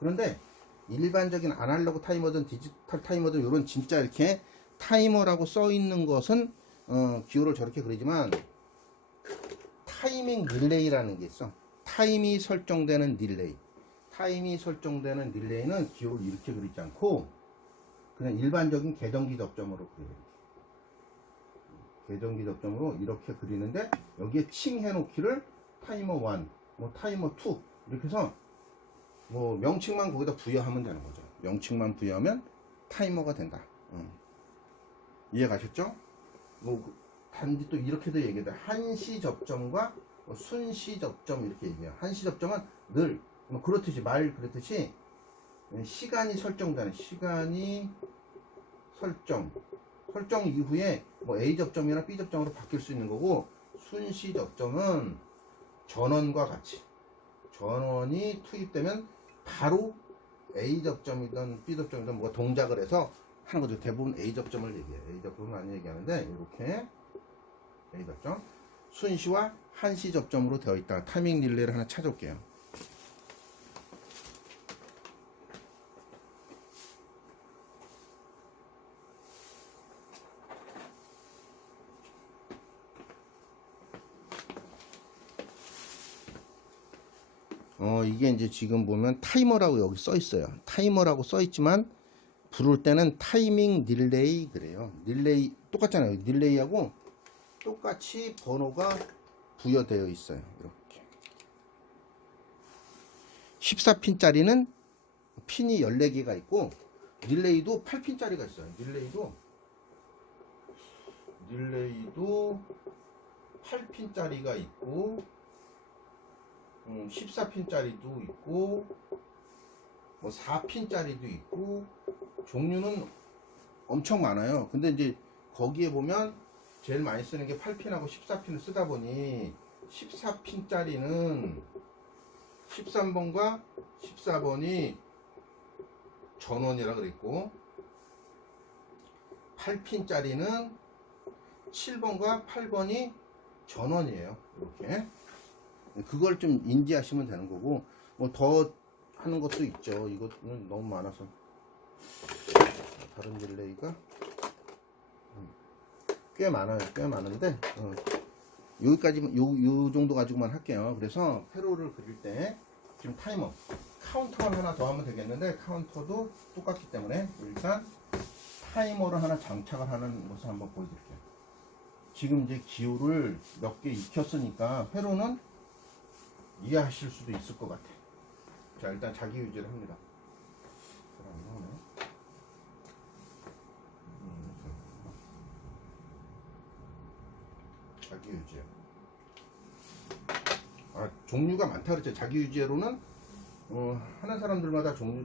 그런데 일반적인 아날로그 타이머든 디지털 타이머든 요런 진짜 이렇게 타이머라고 써 있는 것은 기호를 저렇게 그리지만 타이밍 릴레이라는 게 있어. 타임이 설정되는 릴레이는 기호를 이렇게 그리지 않고 그냥 일반적인 계정기 접점으로 그려요. 계정기 접점으로 이렇게 그리는데 여기에 칭해 놓기를 타이머 1, 타이머 2 이렇게 해서 명칭만 거기다 부여하면 되는 거죠. 명칭만 부여하면 타이머가 된다. 이해 가셨죠? 단지 또 이렇게도 얘기해요. 한시 접점과 순시 접점 이렇게 얘기해요. 한시 접점은 늘 말 그렇듯이 시간이 설정되는 설정 이후에 A 접점이나 B 접점으로 바뀔 수 있는 거고, 순시 접점은 전원과 같이 전원이 투입되면 바로 A 접점이든 B 접점이든 뭐가 동작을 해서 하는 거죠. 대부분 A 접점을 얘기해요. A 접점을 많이 얘기하는데 이렇게 A 접점, 순시와 한시 접점으로 되어 있다. 타이밍 릴레이를 하나 찾아올게요. 이게 이제 지금 보면 타이머라고 여기 써 있어요. 타이머라고 써 있지만 부를 때는 타이밍 릴레이 그래요. 릴레이 똑같잖아요. 릴레이하고 똑같이 번호가 부여되어 있어요. 이렇게 14핀짜리는 핀이 14개가 있고 릴레이도 8핀짜리가 있어요. 릴레이도 8핀짜리가 있고 14핀짜리도 있고 4핀짜리도 있고 종류는 엄청 많아요. 근데 이제 거기에 보면 제일 많이 쓰는 게 8핀하고 14핀을 쓰다 보니 14핀짜리는 13번과 14번이 전원이라 그랬고 8핀짜리는 7번과 8번이 전원이에요. 이렇게 그걸 좀 인지하시면 되는 거고, 더 하는 것도 있죠. 이거는 너무 많아서 다른 릴레이가 꽤 많아요. 꽤 많은데 여기까지만 요 정도 가지고만 할게요. 그래서 회로를 그릴 때 지금 타이머 카운터를 하나 더 하면 되겠는데 카운터도 똑같기 때문에 일단 타이머를 하나 장착을 하는 것을 한번 보여드릴게요. 지금 이제 기호를 몇 개 익혔으니까 회로는 이해하실 수도 있을 것 같아. 자, 일단 자기 유지를 합니다. 자기 유지요. 종류가 많다 그랬죠. 자기 유지로는 하는 사람들마다 종류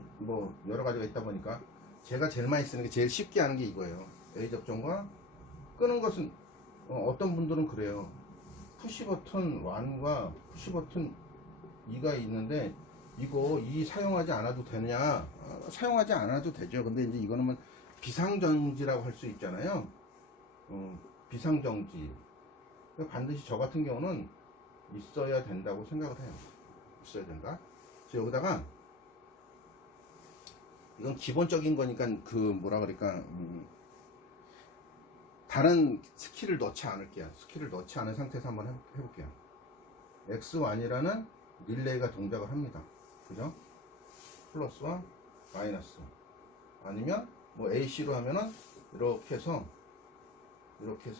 여러 가지가 있다 보니까 제가 제일 많이 쓰는 게 제일 쉽게 하는 게 이거예요. A 접점과 끄는 것은 어떤 분들은 그래요. 푸시 버튼 1과 푸시 버튼 2가 있는데 이거 사용하지 않아도 되냐? 사용하지 않아도 되죠. 근데 이제 이거는 비상정지라고 할 수 있잖아요. 비상정지. 반드시 저 같은 경우는 있어야 된다고 생각을 해요. 있어야 된다. 그래서 여기다가 이건 기본적인 거니까 뭐라 그럴까 다른 스킬을 넣지 않을게요. 스킬을 넣지 않은 상태에서 한번 해볼게요. X1이라는 릴레이가 동작을 합니다. 그죠? 플러스와 마이너스. 아니면 뭐 AC로 하면은 이렇게 해서 이렇게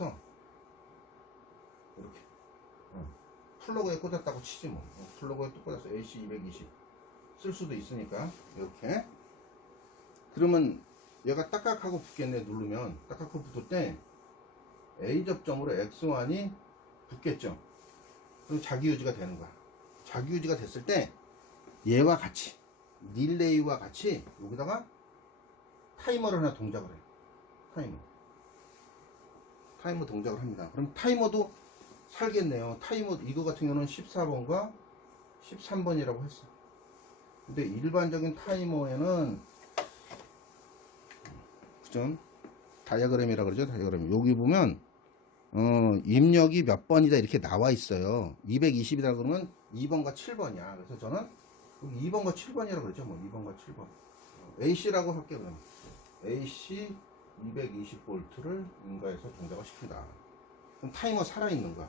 플러그에 꽂았다고 치지 뭐. 플러그에 또 꽂아서 AC 220 쓸 수도 있으니까 이렇게. 그러면 얘가 딱딱하고 붙겠네. 누르면 딱딱하고 붙을 때 A 접점으로 X1이 붙겠죠. 그럼 자기 유지가 되는 거야. 자기 유지가 됐을 때 얘와 같이 릴레이와 같이 여기다가 타이머를 하나 동작을 해요. 타이머 동작을 합니다. 그럼 타이머도 살겠네요. 타이머 이거 같은 경우는 14번과 13번이라고 했어. 근데 일반적인 타이머에는 그죠? 다이어그램이라 그러죠. 다이어그램. 여기 보면 입력이 몇 번이다 이렇게 나와 있어요. 220이라 그러면 2번과 7번이야. 그래서 저는 2번과 7번이라고 그러죠. 뭐 2번과 7번. AC라고 할게요. 그럼 AC 220V를 인가해서 동작을 시킨다. 그럼 타이머 살아있는 거야.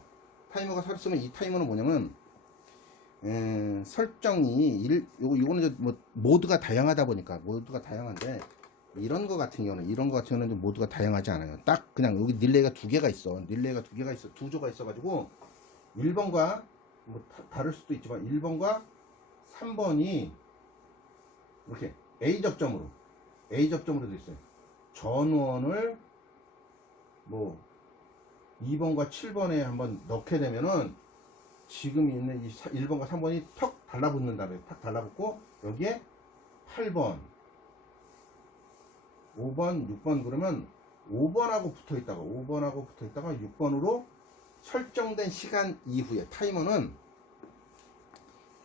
타이머가 살았으면 이 타이머는 뭐냐면 설정이 요거는 뭐 모드가 다양하다 보니까 모드가 다양한데 이런 거 같은 경우는 모두가 다양하지 않아요. 딱 그냥 여기 릴레이가 두 개가 있어. 두 조가 있어가지고 1번과 뭐 다를 수도 있지만 1번과 3번이 이렇게 A 접점으로 돼 있어요. 전원을 뭐 2번과 7번에 한번 넣게 되면은 지금 있는 이 1번과 3번이 턱 달라붙는다며. 탁 달라붙고 여기에 8번 5번, 6번 그러면 5번하고 붙어 있다가 6번으로 설정된 시간 이후에 타이머는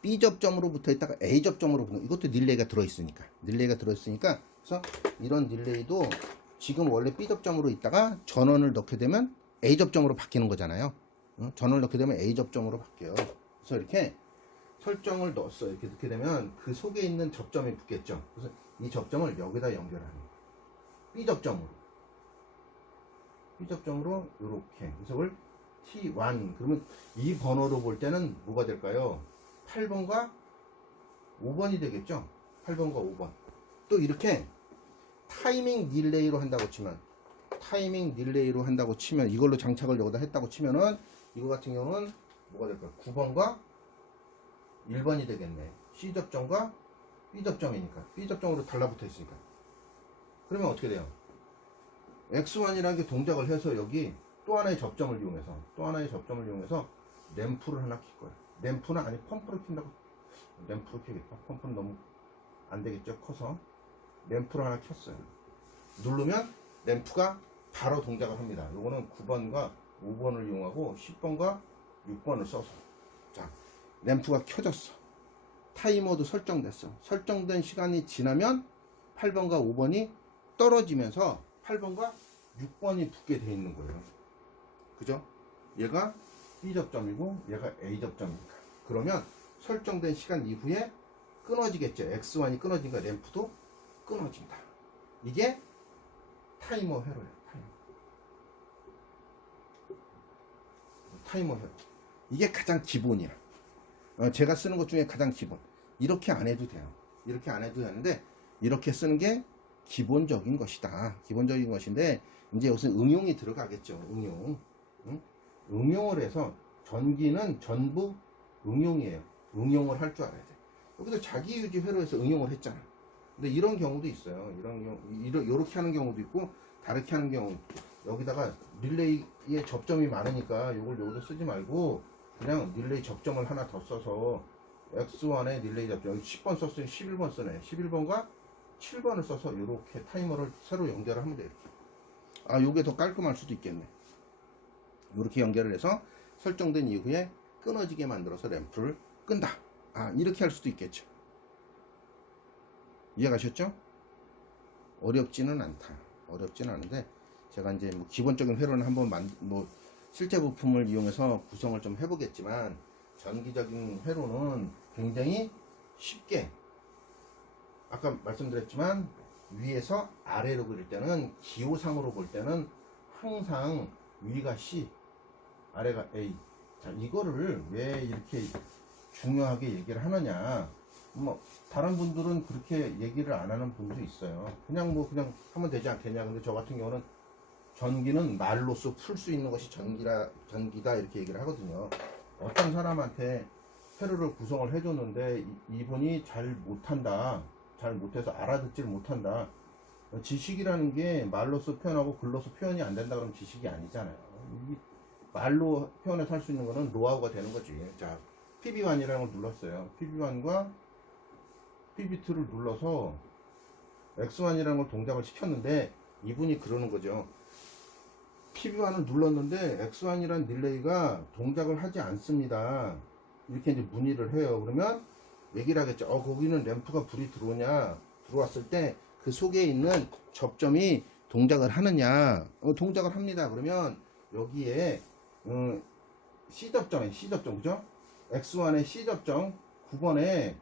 B 접점으로 붙어 있다가 A 접점으로 붙는 이것도 릴레이가 들어 있으니까 그래서 이런 릴레이도 지금 원래 B 접점으로 있다가 전원을 넣게 되면 A 접점으로 바뀌는 거잖아요. 전원을 넣게 되면 A 접점으로 바뀌어요. 그래서 이렇게 설정을 넣었어요. 이렇게 넣게 되면 그 속에 있는 접점이 붙겠죠. 그래서 이 접점을 여기다 연결하는 거예요. B 접점으로 이렇게. 그래서 이걸 T1 그러면 이 번호로 볼 때는 뭐가 될까요? 8번과 5번이 되겠죠. 8번과 5번. 또 이렇게 타이밍 릴레이로 한다고 치면 이걸로 장착을 여기다 했다고 치면은 이거 같은 경우는 뭐가 될까요? 9번과 1번이 되겠네. C 접점과 B 접점이니까 B 접점으로 달라붙어 있으니까. 그러면 어떻게 돼요? X1이라는 게 동작을 해서 여기 또 하나의 접점을 이용해서 램프를 하나 킬 거예요. 램프는 아니 펌프를 킨다고. 램프로 켜겠다. 펌프는 너무 안 되겠죠. 커서 램프를 하나 켰어요. 누르면 램프가 바로 동작을 합니다. 요거는 9번과 5번을 이용하고 10번과 6번을 써서 자 램프가 켜졌어. 타이머도 설정됐어. 설정된 시간이 지나면 8번과 5번이 떨어지면서 8번과 6번이 붙게 돼 있는 거예요. 그죠? 얘가 B 접점이고 얘가 A 접점이니까. 그러면 설정된 시간 이후에 끊어지겠죠. X1이 끊어지니까 램프도 끊어진다. 이게 타이머 회로예요. 타이머 회로. 이게 가장 기본이야. 제가 쓰는 것 중에 가장 기본. 이렇게 안 해도 돼요. 이렇게 안 해도 되는데 이렇게 쓰는 게 기본적인 것이다. 기본적인 것인데 이제 여기서 응용이 들어가겠죠. 응용을 해서 전기는 전부 응용이에요. 응용을 할 줄 알아야 돼. 여기서 자기유지 회로에서 응용을 했잖아. 근데 이런 경우도 있어요. 이렇게 하는 경우도 있고 다르게 하는 경우. 여기다가 릴레이에 접점이 많으니까 이걸 여기다 쓰지 말고 그냥 릴레이 접점을 하나 더 써서 X1에 릴레이 접점 여기 10번 썼으니 11번 쓰네. 11번과 7번을 써서 이렇게 타이머를 새로 연결을 하면 돼요. 아, 요게 더 깔끔할 수도 있겠네. 이렇게 연결을 해서 설정된 이후에 끊어지게 만들어서 램프를 끈다. 아, 이렇게 할 수도 있겠죠. 이해가셨죠? 어렵지는 않은데 제가 이제 뭐 기본적인 회로는 한번 실제 부품을 이용해서 구성을 좀 해보겠지만 전기적인 회로는 굉장히 쉽게 아까 말씀드렸지만 위에서 아래로 그릴 때는 기호상으로 볼 때는 항상 위가 C, 아래가 A. 자, 이거를 왜 이렇게 중요하게 얘기를 하느냐. 뭐 다른 분들은 그렇게 얘기를 안 하는 분도 있어요. 그냥 하면 되지 않겠냐. 근데 저 같은 경우는 전기는 말로써 풀 수 있는 것이 전기다 이렇게 얘기를 하거든요. 어떤 사람한테 회로를 구성을 해줬는데 이분이 잘 못해서 알아듣지를 못한다. 지식이라는 게 말로써 표현하고 글로써 표현이 안 된다 그러면 지식이 아니잖아요. 말로 표현해서 할 수 있는 거는 노하우가 되는 거지. 자, PB1이라는 걸 눌렀어요. PB1과 PB2를 눌러서 X1이라는 걸 동작을 시켰는데 이분이 그러는 거죠. PB1을 눌렀는데 X1이라는 릴레이가 동작을 하지 않습니다. 이렇게 이제 문의를 해요. 그러면 얘기를 하겠죠. 거기는 램프가 불이 들어왔을 때 그 속에 있는 접점이 동작을 하느냐. 동작을 합니다. 그러면 여기에 C접점, 그죠? X1의 C접점 9번에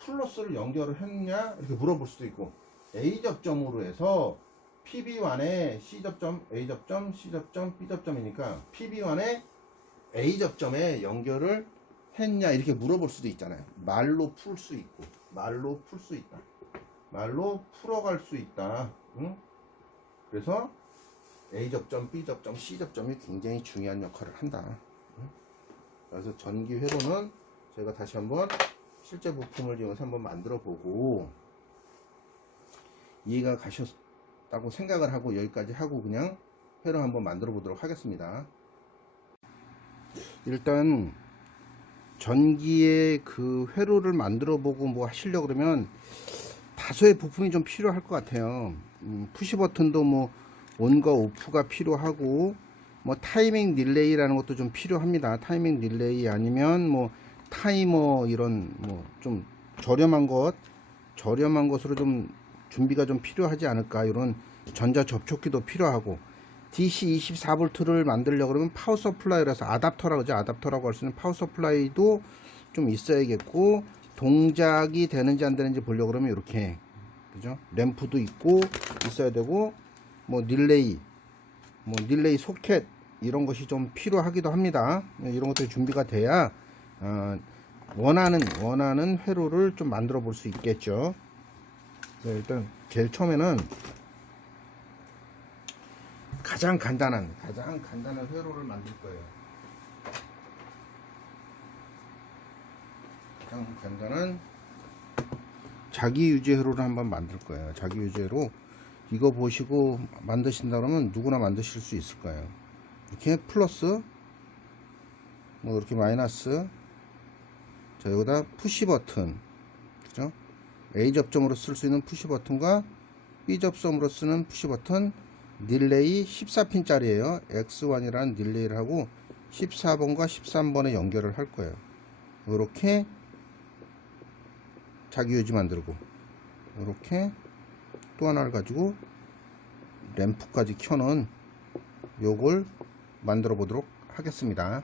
플러스를 연결을 했냐? 이렇게 물어볼 수도 있고, A접점으로 해서 PB1의 C접점, A접점, C접점, B접점이니까 PB1의 A접점에 연결을 했냐? 이렇게 물어볼 수도 있잖아요. 말로 풀 수 있고, 말로 풀 수 있다. 말로 풀어갈 수 있다. 응? 그래서 A접점, B접점, C접점이 굉장히 중요한 역할을 한다. 응? 그래서 전기 회로는 제가 다시 한번 실제 부품을 이용해서 한번 만들어 보고 이해가 가셨다고 생각을 하고 여기까지 하고 그냥 회로 한번 만들어 보도록 하겠습니다. 일단 전기의 그 회로를 만들어 보고 뭐 하시려고 그러면 다소의 부품이 좀 필요할 것 같아요. 푸시 버튼도 뭐 온과 오프가 필요하고 뭐 타이밍 릴레이라는 것도 좀 필요합니다. 타이밍 릴레이 아니면 뭐 타이머 이런 뭐 좀 저렴한 것으로 좀 준비가 좀 필요하지 않을까. 이런 전자 접촉기도 필요하고 DC 24V를 만들려고 그러면 파워 서플라이라서 아답터라고 하죠. 아답터라고 할 수 있는 파워 서플라이도 좀 있어야겠고, 동작이 되는지 안 되는지 보려고 그러면 이렇게, 그죠? 램프도 있고 있어야 되고, 뭐 릴레이 소켓 이런 것이 좀 필요하기도 합니다. 이런 것들이 준비가 돼야 원하는 회로를 좀 만들어 볼 수 있겠죠. 네, 일단 제일 처음에는 가장 간단한 회로를 만들 거예요. 가장 간단한 자기 유지 회로를 한번 만들 거예요. 자기 유지 회로. 이거 보시고 만드신다 그러면 누구나 만드실 수 있을 거예요. 이렇게 플러스, 뭐 이렇게 마이너스, 자, 여기다 푸시 버튼, 그죠? A 접점으로 쓸 수 있는 푸시 버튼과 B 접점으로 쓰는 푸시 버튼, 릴레이 14핀짜리예요. X1이라는 릴레이를 하고 14번과 13번에 연결을 할 거예요. 이렇게 자기 유지 만들고, 이렇게 또 하나를 가지고 램프까지 켜놓은 요걸 만들어 보도록 하겠습니다.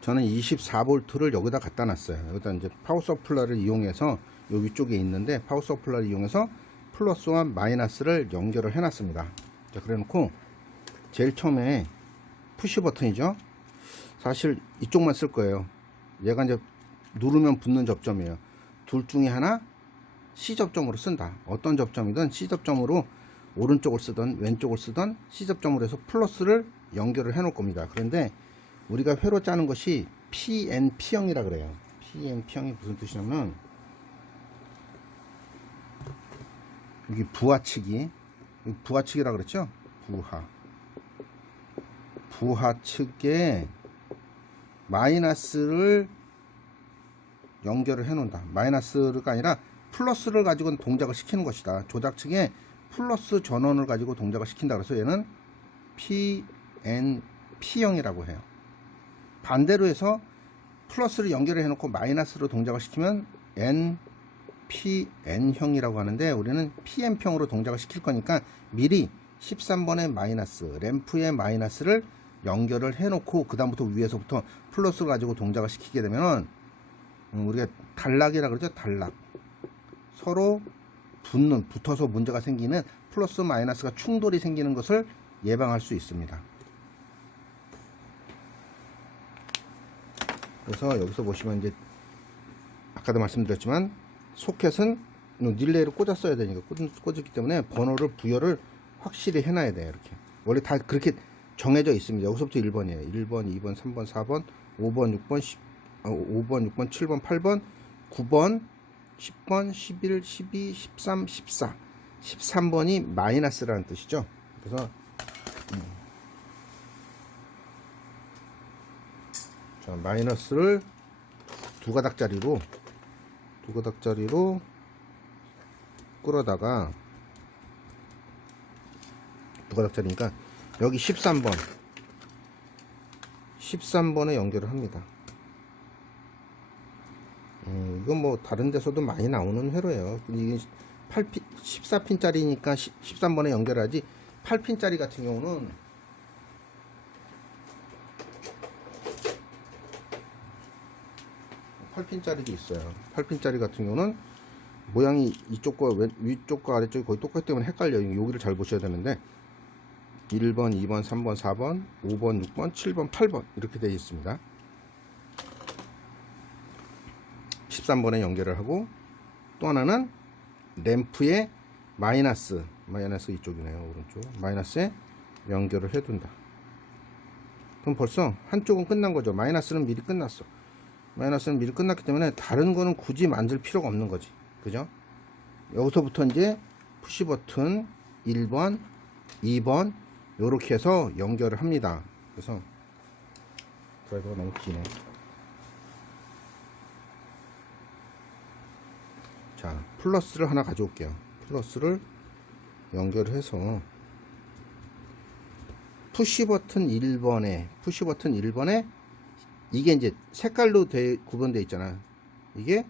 저는 24V를 여기다 갖다 놨어요. 여기다 이제 파워 서플라이를 이용해서 요 위쪽에 있는데 파워 서플라이를 이용해서 플러스와 마이너스를 연결을 해 놨습니다. 자, 그래 놓고 제일 처음에 푸시 버튼이죠. 사실 이쪽만 쓸 거예요. 얘가 이제 누르면 붙는 접점이에요. 둘 중에 하나 C 접점으로 쓴다. 어떤 접점이든 C 접점으로 오른쪽을 쓰든 왼쪽을 쓰든 C 접점으로 해서 플러스를 연결을 해 놓을 겁니다. 그런데 우리가 회로 짜는 것이 PNP형이라 그래요. PNP형이 무슨 뜻이냐면, 여기 부하측이라 그랬죠? 부하측에 마이너스를 연결을 해 놓는다. 마이너스가 아니라 플러스를 가지고 동작을 시키는 것이다. 조작측에 플러스 전원을 가지고 동작을 시킨다. 그래서 얘는 PNP형이라고 해요. 반대로 해서 플러스를 연결을 해놓고 마이너스로 동작을 시키면 NPN형이라고 하는데, 우리는 PN형으로 동작을 시킬 거니까 미리 13번의 마이너스, 램프의 마이너스를 연결을 해놓고 그 다음부터 위에서부터 플러스를 가지고 동작을 시키게 되면 우리가 단락이라고 그러죠. 단락. 서로 붙어서 문제가 생기는 플러스 마이너스가 충돌이 생기는 것을 예방할 수 있습니다. 그래서 여기서 보시면 이제 아까도 말씀드렸지만 소켓은 릴레이를 꽂았어야 되니까 꽂았기 때문에 번호를 부여를 확실히 해놔야 돼요. 이렇게 원래 다 그렇게 정해져 있습니다. 여기서부터 1번이에요 1번 2번 3번 4번 5번 6번 5번 6번 7번 8번 9번 10번 11 12 13 14 13번이 마이너스라는 뜻이죠. 그래서 자, 마이너스를 두 가닥짜리로 끌어다가 두 가닥짜리니까 여기 13번에 연결을 합니다. 이건 뭐 다른 데서도 많이 나오는 회로예요. 이게 14핀짜리니까 13번에 연결하지 8핀짜리 같은 경우는 있어요. 8핀짜리 같은 경우는 모양이 이쪽과 위쪽과 아래쪽이 거의 똑같기 때문에 헷갈려요. 여기를 잘 보셔야 되는데 1번, 2번, 3번, 4번, 5번, 6번, 7번, 8번 이렇게 되어 있습니다. 13번에 연결을 하고 또 하나는 램프의 마이너스 이쪽이네요. 오른쪽 마이너스에 연결을 해둔다. 그럼 벌써 한쪽은 끝난 거죠. 마이너스는 미리 끝났어. 마이너스는 미리 끝났기 때문에 다른 거는 굳이 만들 필요가 없는 거지. 그죠? 여기서부터 이제 푸시 버튼 1번, 2번 요렇게 해서 연결을 합니다. 그래서 드라이버가 너무 기네. 자, 플러스를 하나 가져올게요. 플러스를 연결을 해서 푸시 버튼 1번에 이게 이제 색깔로 구분되어 있잖아. 이게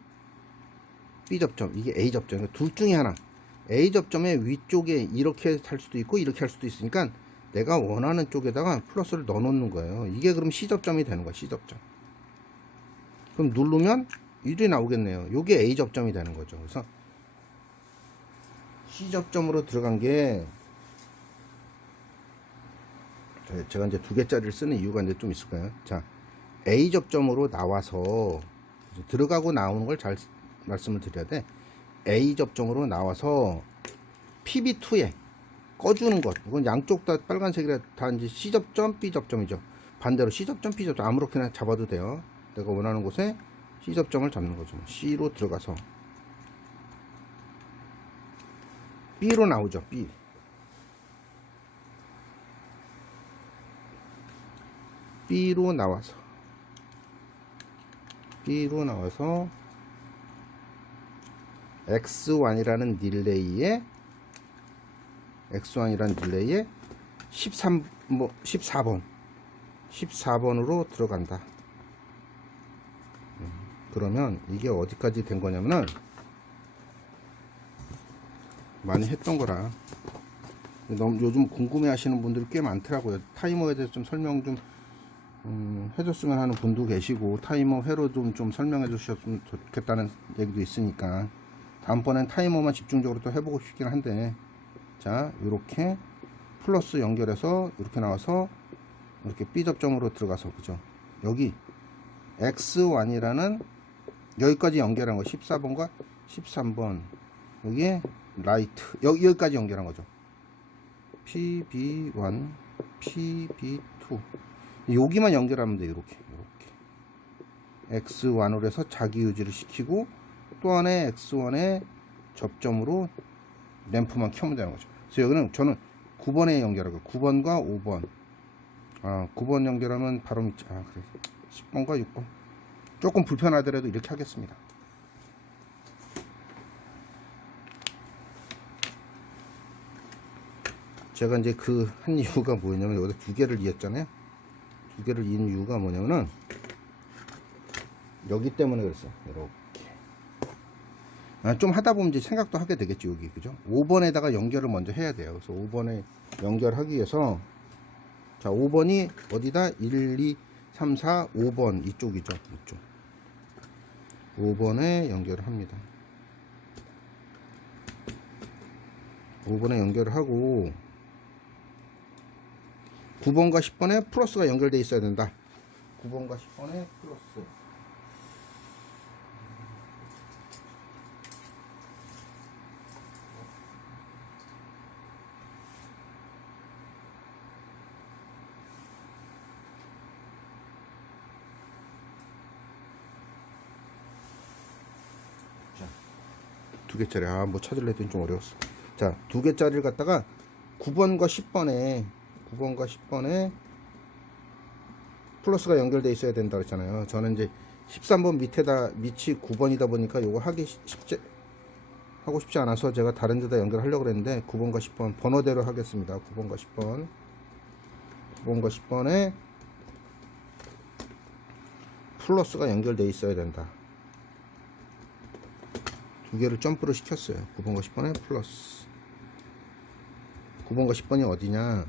B 접점, 이게 A 접점. 그러니까 둘 중에 하나. A 접점의 위쪽에 이렇게 할 수도 있고 이렇게 할 수도 있으니까 내가 원하는 쪽에다가 플러스를 넣어 놓는 거예요. 이게 그럼 C 접점이 되는 거야. C 접점. 그럼 누르면 일이 나오겠네요. 이게 A 접점이 되는 거죠. 그래서 C 접점으로 들어간 게 제가 이제 두 개짜리를 쓰는 이유가 이제 좀 있을 거예요. 자, A 접점으로 나와서 들어가고 나오는 걸 잘 말씀을 드려야 돼. A 접점으로 나와서 PB2에 꺼주는 것. 이건 양쪽 다 빨간색이라 다 이제 C 접점, B 접점이죠. 반대로 C 접점, B 접점 아무렇게나 잡아도 돼요. 내가 원하는 곳에 C 접점을 잡는 거죠. C로 들어가서 B로 나오죠. B로 나와서 X1이라는 딜레이에 14번으로 들어간다. 그러면 이게 어디까지 된 거냐면은 많이 했던 거라 너무 요즘 궁금해 하시는 분들이 꽤 많더라고요. 타이머에 대해서 좀 설명 좀 해줬으면 하는 분도 계시고 타이머 회로 좀 설명해 주셨으면 좋겠다는 얘기도 있으니까 다음번엔 타이머만 집중적으로 또 해보고 싶긴 한데, 자, 이렇게 플러스 연결해서 이렇게 나와서 이렇게 B 접점으로 들어가서, 그죠? 여기 X1이라는 여기까지 연결한 거 14번과 13번 여기에 라이트 여기까지 연결한 거죠. PB1 PB2 여기만 연결하면 돼요. 이렇게 X1으로 해서 자기 유지를 시키고 또 하나의 X1의 접점으로 램프만 켜면 되는 거죠. 그래서 여기는 저는 9번에 연결하고 9번과 5번 9번 연결하면 바로 밑 그래 10번과 6번 조금 불편하더라도 이렇게 하겠습니다. 제가 이제 그 한 이유가 뭐냐면 여기다 두 개를 이었잖아요. 두 개를 이은 이유가 뭐냐면은 여기 때문에 그랬어요. 이렇게 좀 하다 보면 이제 생각도 하게 되겠죠. 여기 그죠? 5번에다가 연결을 먼저 해야 돼요. 그래서 5번에 연결하기 위해서 자 5번이 어디다 1, 2, 3, 4, 5번 이쪽이죠. 이쪽 5번에 연결을 합니다. 5번에 연결을 하고 9번과 10번에 플러스가 연결되어 있어야 된다. 9번과 10번에 플러스. 자, 2개짜리. 뭐 찾으려 했더니 좀 어려웠어. 자, 2개짜리를 갖다가 9번과 10번에 플러스가 연결되어 있어야 된다 그랬잖아요. 저는 이제 13번 밑이 9번이다 보니까 요거 하고 싶지 않아서 제가 다른 데다 연결하려고 그랬는데 9번과 10번 번호대로 하겠습니다. 9번과 10번에 플러스가 연결되어 있어야 된다. 2개를 점프를 시켰어요. 9번과 10번에 플러스. 9번과 10번이 어디냐?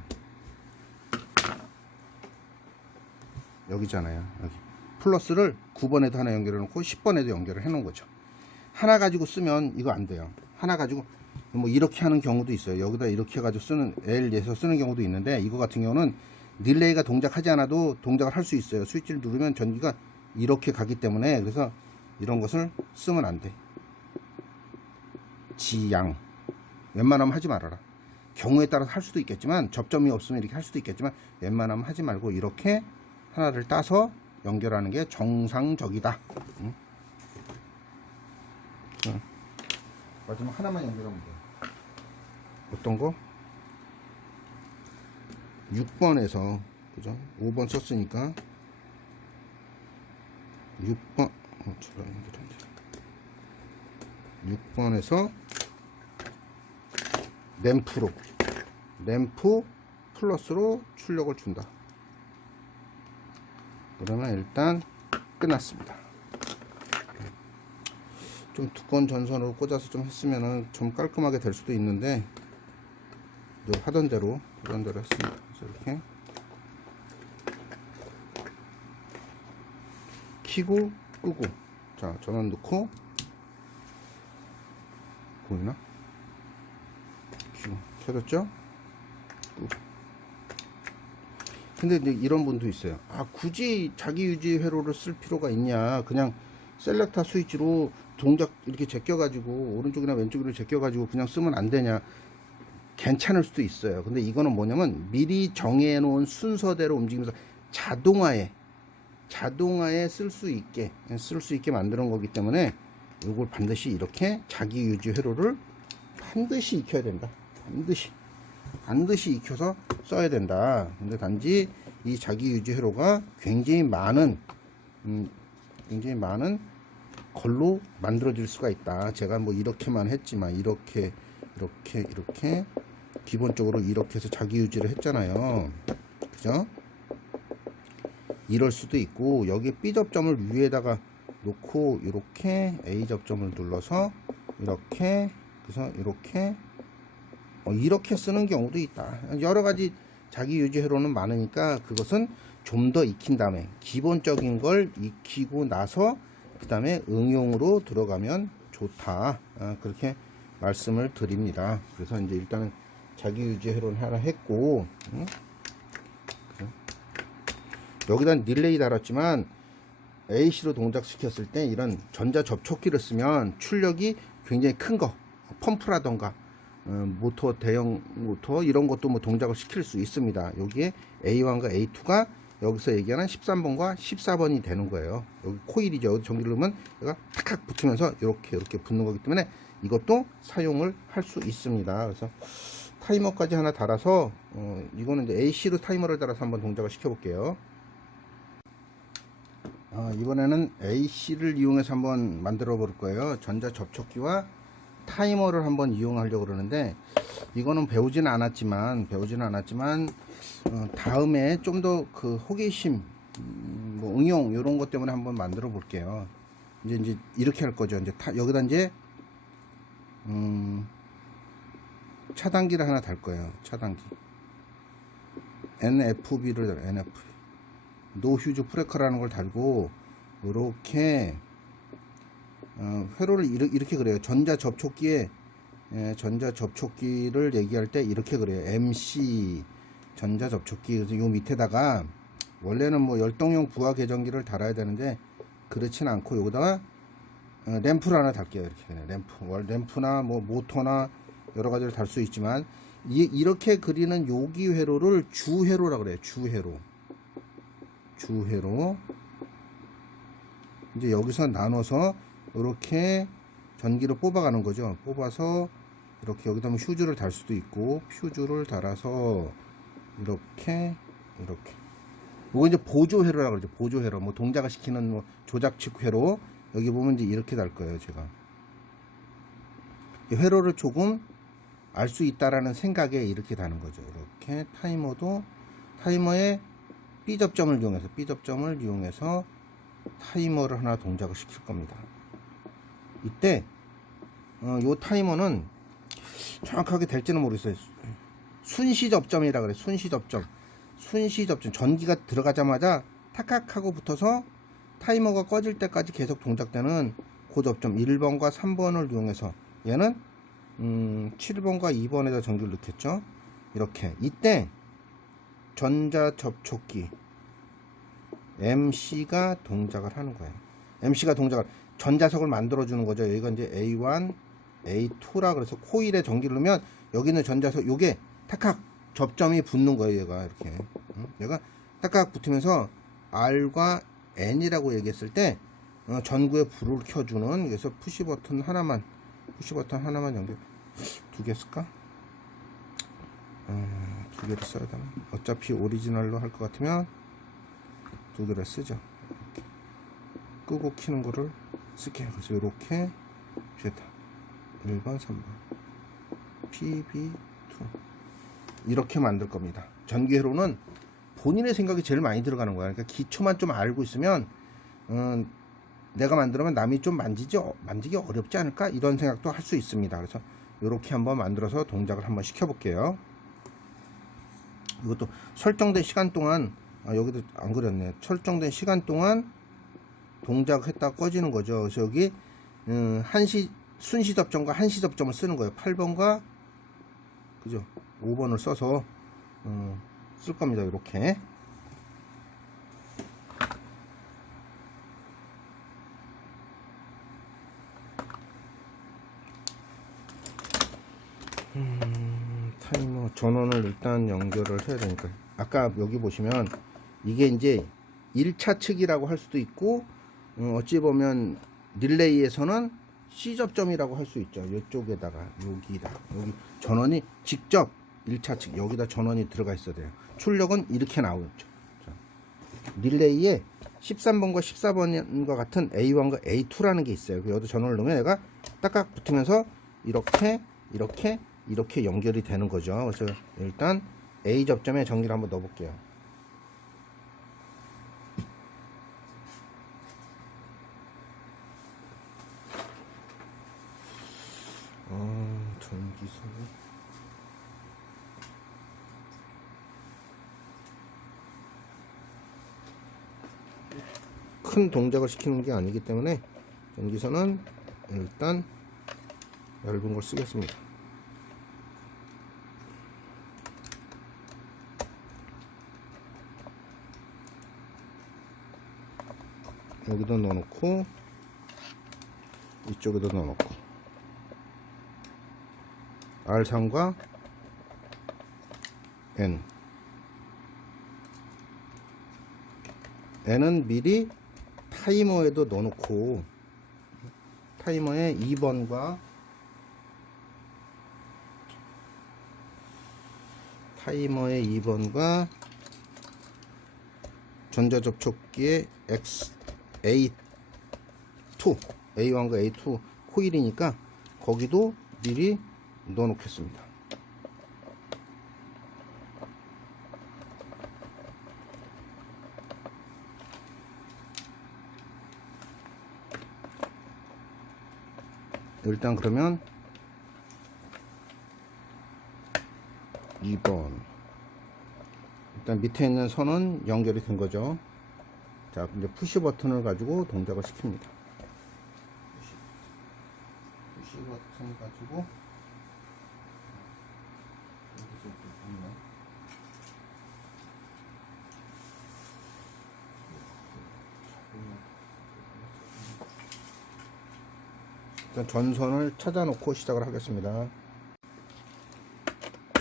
여기잖아요. 여기. 플러스를 9번에도 하나 연결해 놓고 10번에도 연결을 해 놓은 거죠. 하나 가지고 쓰면 이거 안 돼요. 하나 가지고 뭐 이렇게 하는 경우도 있어요. 여기다 이렇게 해가지고 쓰는 L에서 쓰는 경우도 있는데, 이거 같은 경우는 릴레이가 동작하지 않아도 동작을 할 수 있어요. 스위치를 누르면 전기가 이렇게 가기 때문에, 그래서 이런 것을 쓰면 안 돼. 지양. 웬만하면 하지 말아라. 경우에 따라서 할 수도 있겠지만, 접점이 없으면 이렇게 할 수도 있겠지만, 웬만하면 하지 말고 이렇게 하나를 따서 연결하는 게 정상적이다. 응? 응. 마지막 하나만 연결하면 돼. 어떤 거? 6번에서, 그죠? 5번 썼으니까 6번 6번에서 램프 플러스로 출력을 준다. 그러면 일단 끝났습니다. 좀 두꺼운 전선으로 꽂아서 좀 했으면은 좀 깔끔하게 될 수도 있는데, 하던 대로 했습니다. 그래서 이렇게 키고 끄고, 자, 전원 넣고, 보이나? 키고 켜졌죠? 끄고. 근데 이제 이런 분도 있어요. 굳이 자기 유지 회로를 쓸 필요가 있냐? 그냥 셀렉터 스위치로 동작 이렇게 제껴가지고 오른쪽이나 왼쪽으로 제껴가지고 그냥 쓰면 안 되냐? 괜찮을 수도 있어요. 근데 이거는 뭐냐면 미리 정해놓은 순서대로 움직이면서 자동화에 쓸 수 있게 만드는 거기 때문에, 이걸 반드시 이렇게 자기 유지 회로를 반드시 익혀야 된다. 반드시 익혀서 써야 된다. 근데 단지 이 자기 유지 회로가 굉장히 많은 걸로 만들어질 수가 있다. 제가 뭐 이렇게만 했지만, 이렇게 기본적으로 이렇게 해서 자기 유지를 했잖아요. 그죠? 이럴 수도 있고, 여기 B 접점을 위에다가 놓고 이렇게 A 접점을 눌러서 이렇게, 그래서 이렇게 쓰는 경우도 있다. 여러 가지 자기 유지 회로는 많으니까, 그것은 좀 더 익힌 다음에, 기본적인 걸 익히고 나서 그 다음에 응용으로 들어가면 좋다. 그렇게 말씀을 드립니다. 그래서 이제 일단은 자기 유지 회로는 하나 했고, 여기다 릴레이 달았지만 AC로 동작시켰을 때 이런 전자 접촉기를 쓰면 출력이 굉장히 큰 거, 펌프라던가 모터, 대형 모터 이런 것도 뭐 동작을 시킬 수 있습니다. 여기에 A1과 A2가 여기서 얘기하는 13번과 14번이 되는 거예요. 여기 코일이죠. 여기 전기를 넣으면 얘가 탁탁 붙으면서 이렇게 붙는 거기 때문에 이것도 사용을 할 수 있습니다. 그래서 타이머까지 하나 달아서 이거는 이제 AC로 타이머를 달아서 한번 동작을 시켜 볼게요. 이번에는 AC를 이용해서 한번 만들어 볼 거예요. 전자 접촉기와 타이머를 한번 이용하려고 그러는데, 이거는 배우지는 않았지만 다음에 좀 더 그 호기심, 뭐 응용 이런 것 때문에 한번 만들어 볼게요. 이제 이렇게 할 거죠. 이제 여기다 이제 차단기를 하나 달 거예요. 차단기 NFB를 NFB 노 휴즈 브레이커라는 걸 달고, 이렇게 회로를 이렇게 그래요. 전자 접촉기에 전자접촉기를 얘기할 때 이렇게 그래요. MC 전자접촉기. 그래서 요 밑에다가 원래는 뭐 열동용 부하 계전기를 달아야 되는데 그렇진 않고 여기다가 램프를 하나 달게요. 이렇게 램프나 뭐 모터나 여러 가지를 달 수 있지만 이렇게 그리는 요기 회로를 주회로라 그래요. 주회로. 이제 여기서 나눠서 이렇게 전기를 뽑아가는 거죠. 뽑아서 이렇게 여기다 휴즈를 달 수도 있고 휴즈를 달아서 이렇게 이거 이제 보조회로라 그러죠. 보조회로. 뭐 동작을 시키는 뭐 조작식 회로. 여기 보면 이제 이렇게 달 거예요. 제가 회로를 조금 알 수 있다라는 생각에 이렇게 다는 거죠. 이렇게 타이머의 B 접점을 이용해서 타이머를 하나 동작을 시킬 겁니다. 이때 요 타이머는 정확하게 될지는 모르겠어요. 순시 접점이라 그래. 순시 접점. 전기가 들어가자마자 탁탁 하고 붙어서 타이머가 꺼질 때까지 계속 동작되는 그 접점 1번과 3번을 이용해서 얘는 7번과 2번에다 전기를 넣겠죠. 이렇게 이때 전자접촉기 MC가 동작을 하는 거예요. MC가 전자석을 만들어 주는 거죠. 여기가 이제 A1, A2라 그래서 코일에 전기를 넣으면 여기 있는 전자석 요게 탁탁 접점이 붙는 거예요. 얘가 이렇게 얘가 탁탁 붙으면서 R과 N이라고 얘기했을 때 전구에 불을 켜주는. 그래서 푸시 버튼 하나만 연결. 두 개 쓸까? 두 개를 써야 되나? 어차피 오리지널로 할 것 같으면 두 개를 쓰죠. 이렇게. 끄고 키는 거를 쓸게요. 그래서 이렇게 됐다. 1번, 3번, PB2 이렇게 만들 겁니다. 전기회로는 본인의 생각이 제일 많이 들어가는 거야. 그러니까 기초만 좀 알고 있으면 내가 만들면 남이 좀 만지기 어렵지 않을까 이런 생각도 할 수 있습니다. 그래서 이렇게 한번 만들어서 동작을 한번 시켜 볼게요. 이것도 설정된 시간 동안 여기도 안 그렸네. 설정된 시간 동안 동작했다 꺼지는 거죠. 그래서 여기 순시 접점과 한시 접점을 쓰는 거예요. 8번과 그죠? 5번을 써서 쓸 겁니다. 이렇게. 타이머 전원을 일단 연결을 해야 되니까 아까 여기 보시면 이게 이제 1차 측이라고 할 수도 있고 어찌 보면 릴레이에서는 C 접점이라고 할 수 있죠. 이쪽에다가 여기 전원이 직접 1차 측 여기다 전원이 들어가 있어야 돼요. 출력은 이렇게 나오죠. 릴레이에 13번과 14번과 같은 A1과 A2라는 게 있어요. 여기다 전원을 넣으면 얘가 딱딱 붙으면서 이렇게 연결이 되는 거죠. 그래서 일단 A 접점에 전기를 한번 넣어 볼게요. 전기소 큰 동작을 시키는 게 아니기 때문에 전기선은 일단 얇은 걸 쓰겠습니다. 여기도 넣어놓고 이쪽에도 넣어놓고 R3과 N은 미리 타이머에도 넣어놓고 타이머에 2번과 전자접촉기의 A1과 A2 코일이니까 거기도 미리 넣어 놓겠습니다. 일단 그러면 2번 일단 밑에 있는 선은 연결이 된 거죠. 자, 이제 푸시 버튼을 가지고 동작을 시킵니다. 푸시 버튼 가지고 일단 전선을 찾아놓고 시작을 하겠습니다.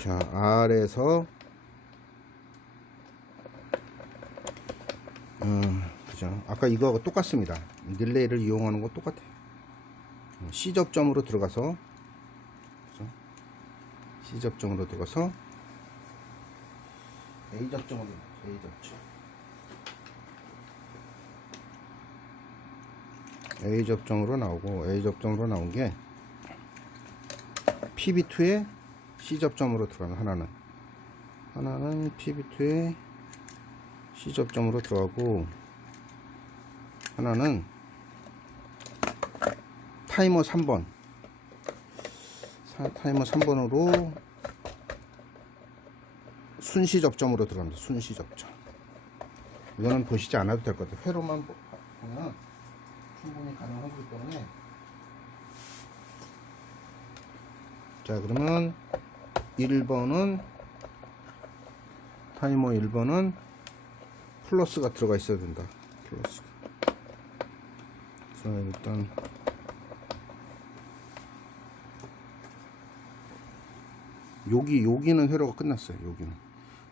자, R에서 그죠? 아까 이거하고 똑같습니다. 릴레이를 이용하는 거 똑같아요. C 접점으로 들어가서, 그죠? C 접점으로 들어가서 A 접점으로, A 접점. A 접점으로 나오고, A 접점으로 나온 게 PB2에 C 접점으로 들어가는 하나는 PB2에 C 접점으로 들어가고, 하나는 타이머 3번 타이머 3번으로 순시 접점으로 들어갑니다. 순시 접점. 이거는 보시지 않아도 될 것 같아요. 회로만 보면 충분히 가능하기 때문에. 자, 그러면 1번은 타이머 1번은 플러스가 들어가 있어야 된다. 플러스. 자, 일단 여기는 회로가 끝났어요. 여기는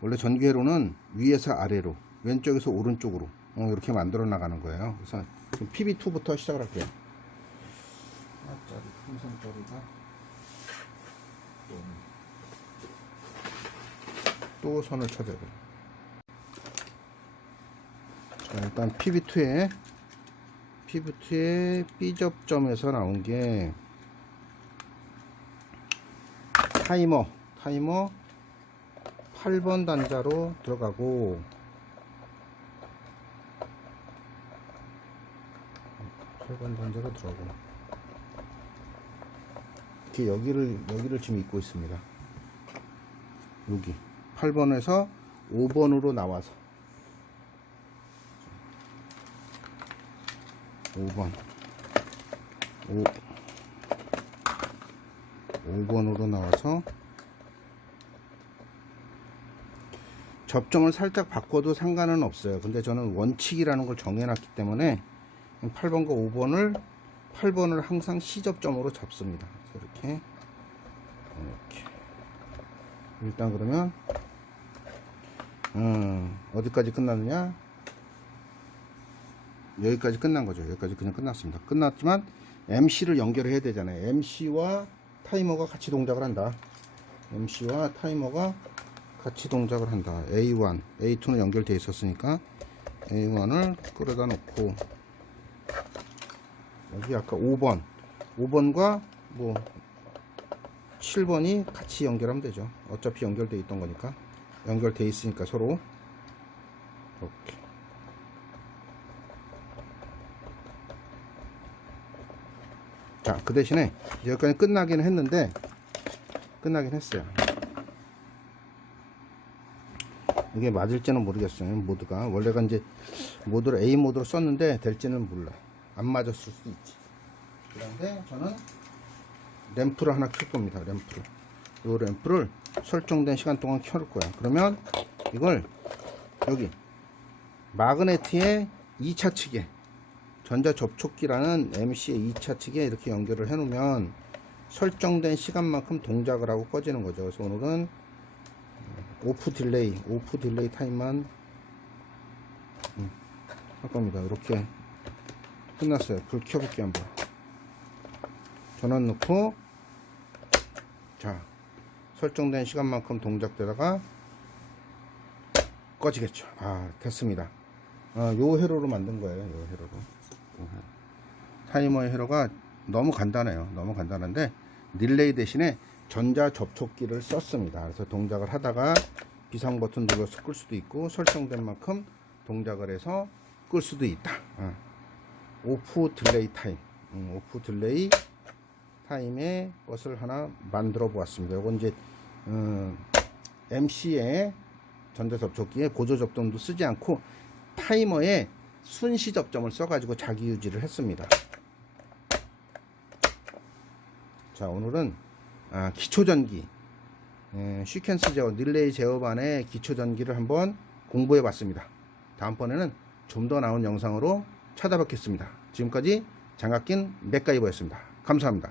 원래 전기 회로는 위에서 아래로, 왼쪽에서 오른쪽으로 이렇게 만들어 나가는 거예요. 그래서 PB2부터 시작을 할게요. 하나짜리 풍선짜리가 또 선을 찾아야 돼요. 자, 일단 PB2에 B 접점에서 나온 게 타이머 8번 단자로 들어가고, 8번 단자로 들어가고, 이렇게 여기를 지금 입고 있습니다. 여기 8번에서 5번으로 나와서 5번으로 나와서 접점을 살짝 바꿔도 상관은 없어요. 근데 저는 원칙이라는 걸 정해놨기 때문에 8번과 8번을 항상 C 접점으로 잡습니다. 이렇게 일단 그러면 어디까지 끝났느냐? 여기까지 끝난 거죠. 여기까지 그냥 끝났습니다. 끝났지만 MC를 연결해야 되잖아요. MC와 타이머가 같이 동작을 한다. MC와 타이머가 같이 동작을 한다. A1, A2는 연결되어 있었으니까 A1을 끌어다 놓고, 여기 아까 5번과 뭐 7번이 같이 연결하면 되죠. 어차피 연결되어 있던 거니까, 연결되어 있으니까 서로 이렇게. 자, 그 대신에 여기까지 끝나긴 했어요. 이게 맞을지는 모르겠어요. 모드가 원래가 이제 모드를 A 모드로 썼는데 될지는 몰라. 안 맞았을 수도 있지. 그런데 저는 램프를 하나 켤 겁니다. 이 램프를 설정된 시간 동안 켤 거야. 그러면 이걸 여기 마그네트의 2차 측에, 전자 접촉기라는 MC의 2차 측에 이렇게 연결을 해 놓으면 설정된 시간만큼 동작을 하고 꺼지는 거죠. 그래서 오늘은 오프 딜레이 타임만 할 겁니다. 이렇게 끝났어요. 불 켜볼게요. 한번 전원 넣고, 자, 설정된 시간만큼 동작되다가 꺼지겠죠. 됐습니다. 요 회로로 만든 거예요. 요 회로로. 타이머의 회로가 너무 간단해요. 너무 간단한데 릴레이 대신에 전자 접촉기를 썼습니다. 그래서 동작을 하다가 비상 버튼 눌러서 끌 수도 있고, 설정된 만큼 동작을 해서 끌 수도 있다. 오프 딜레이 타임, 오프 딜레이 타임의 것을 하나 만들어 보았습니다. 이건 이제 MC의 전자 접촉기에 보조 접점도 쓰지 않고 타이머에 순시 접점을 써가지고 자기 유지를 했습니다. 자, 오늘은 기초전기, 시퀀스 제어, 릴레이 제어반의 기초전기를 한번 공부해 봤습니다. 다음번에는 좀 더 나은 영상으로 찾아뵙겠습니다. 지금까지 장갑낀 맥가이버였습니다. 감사합니다.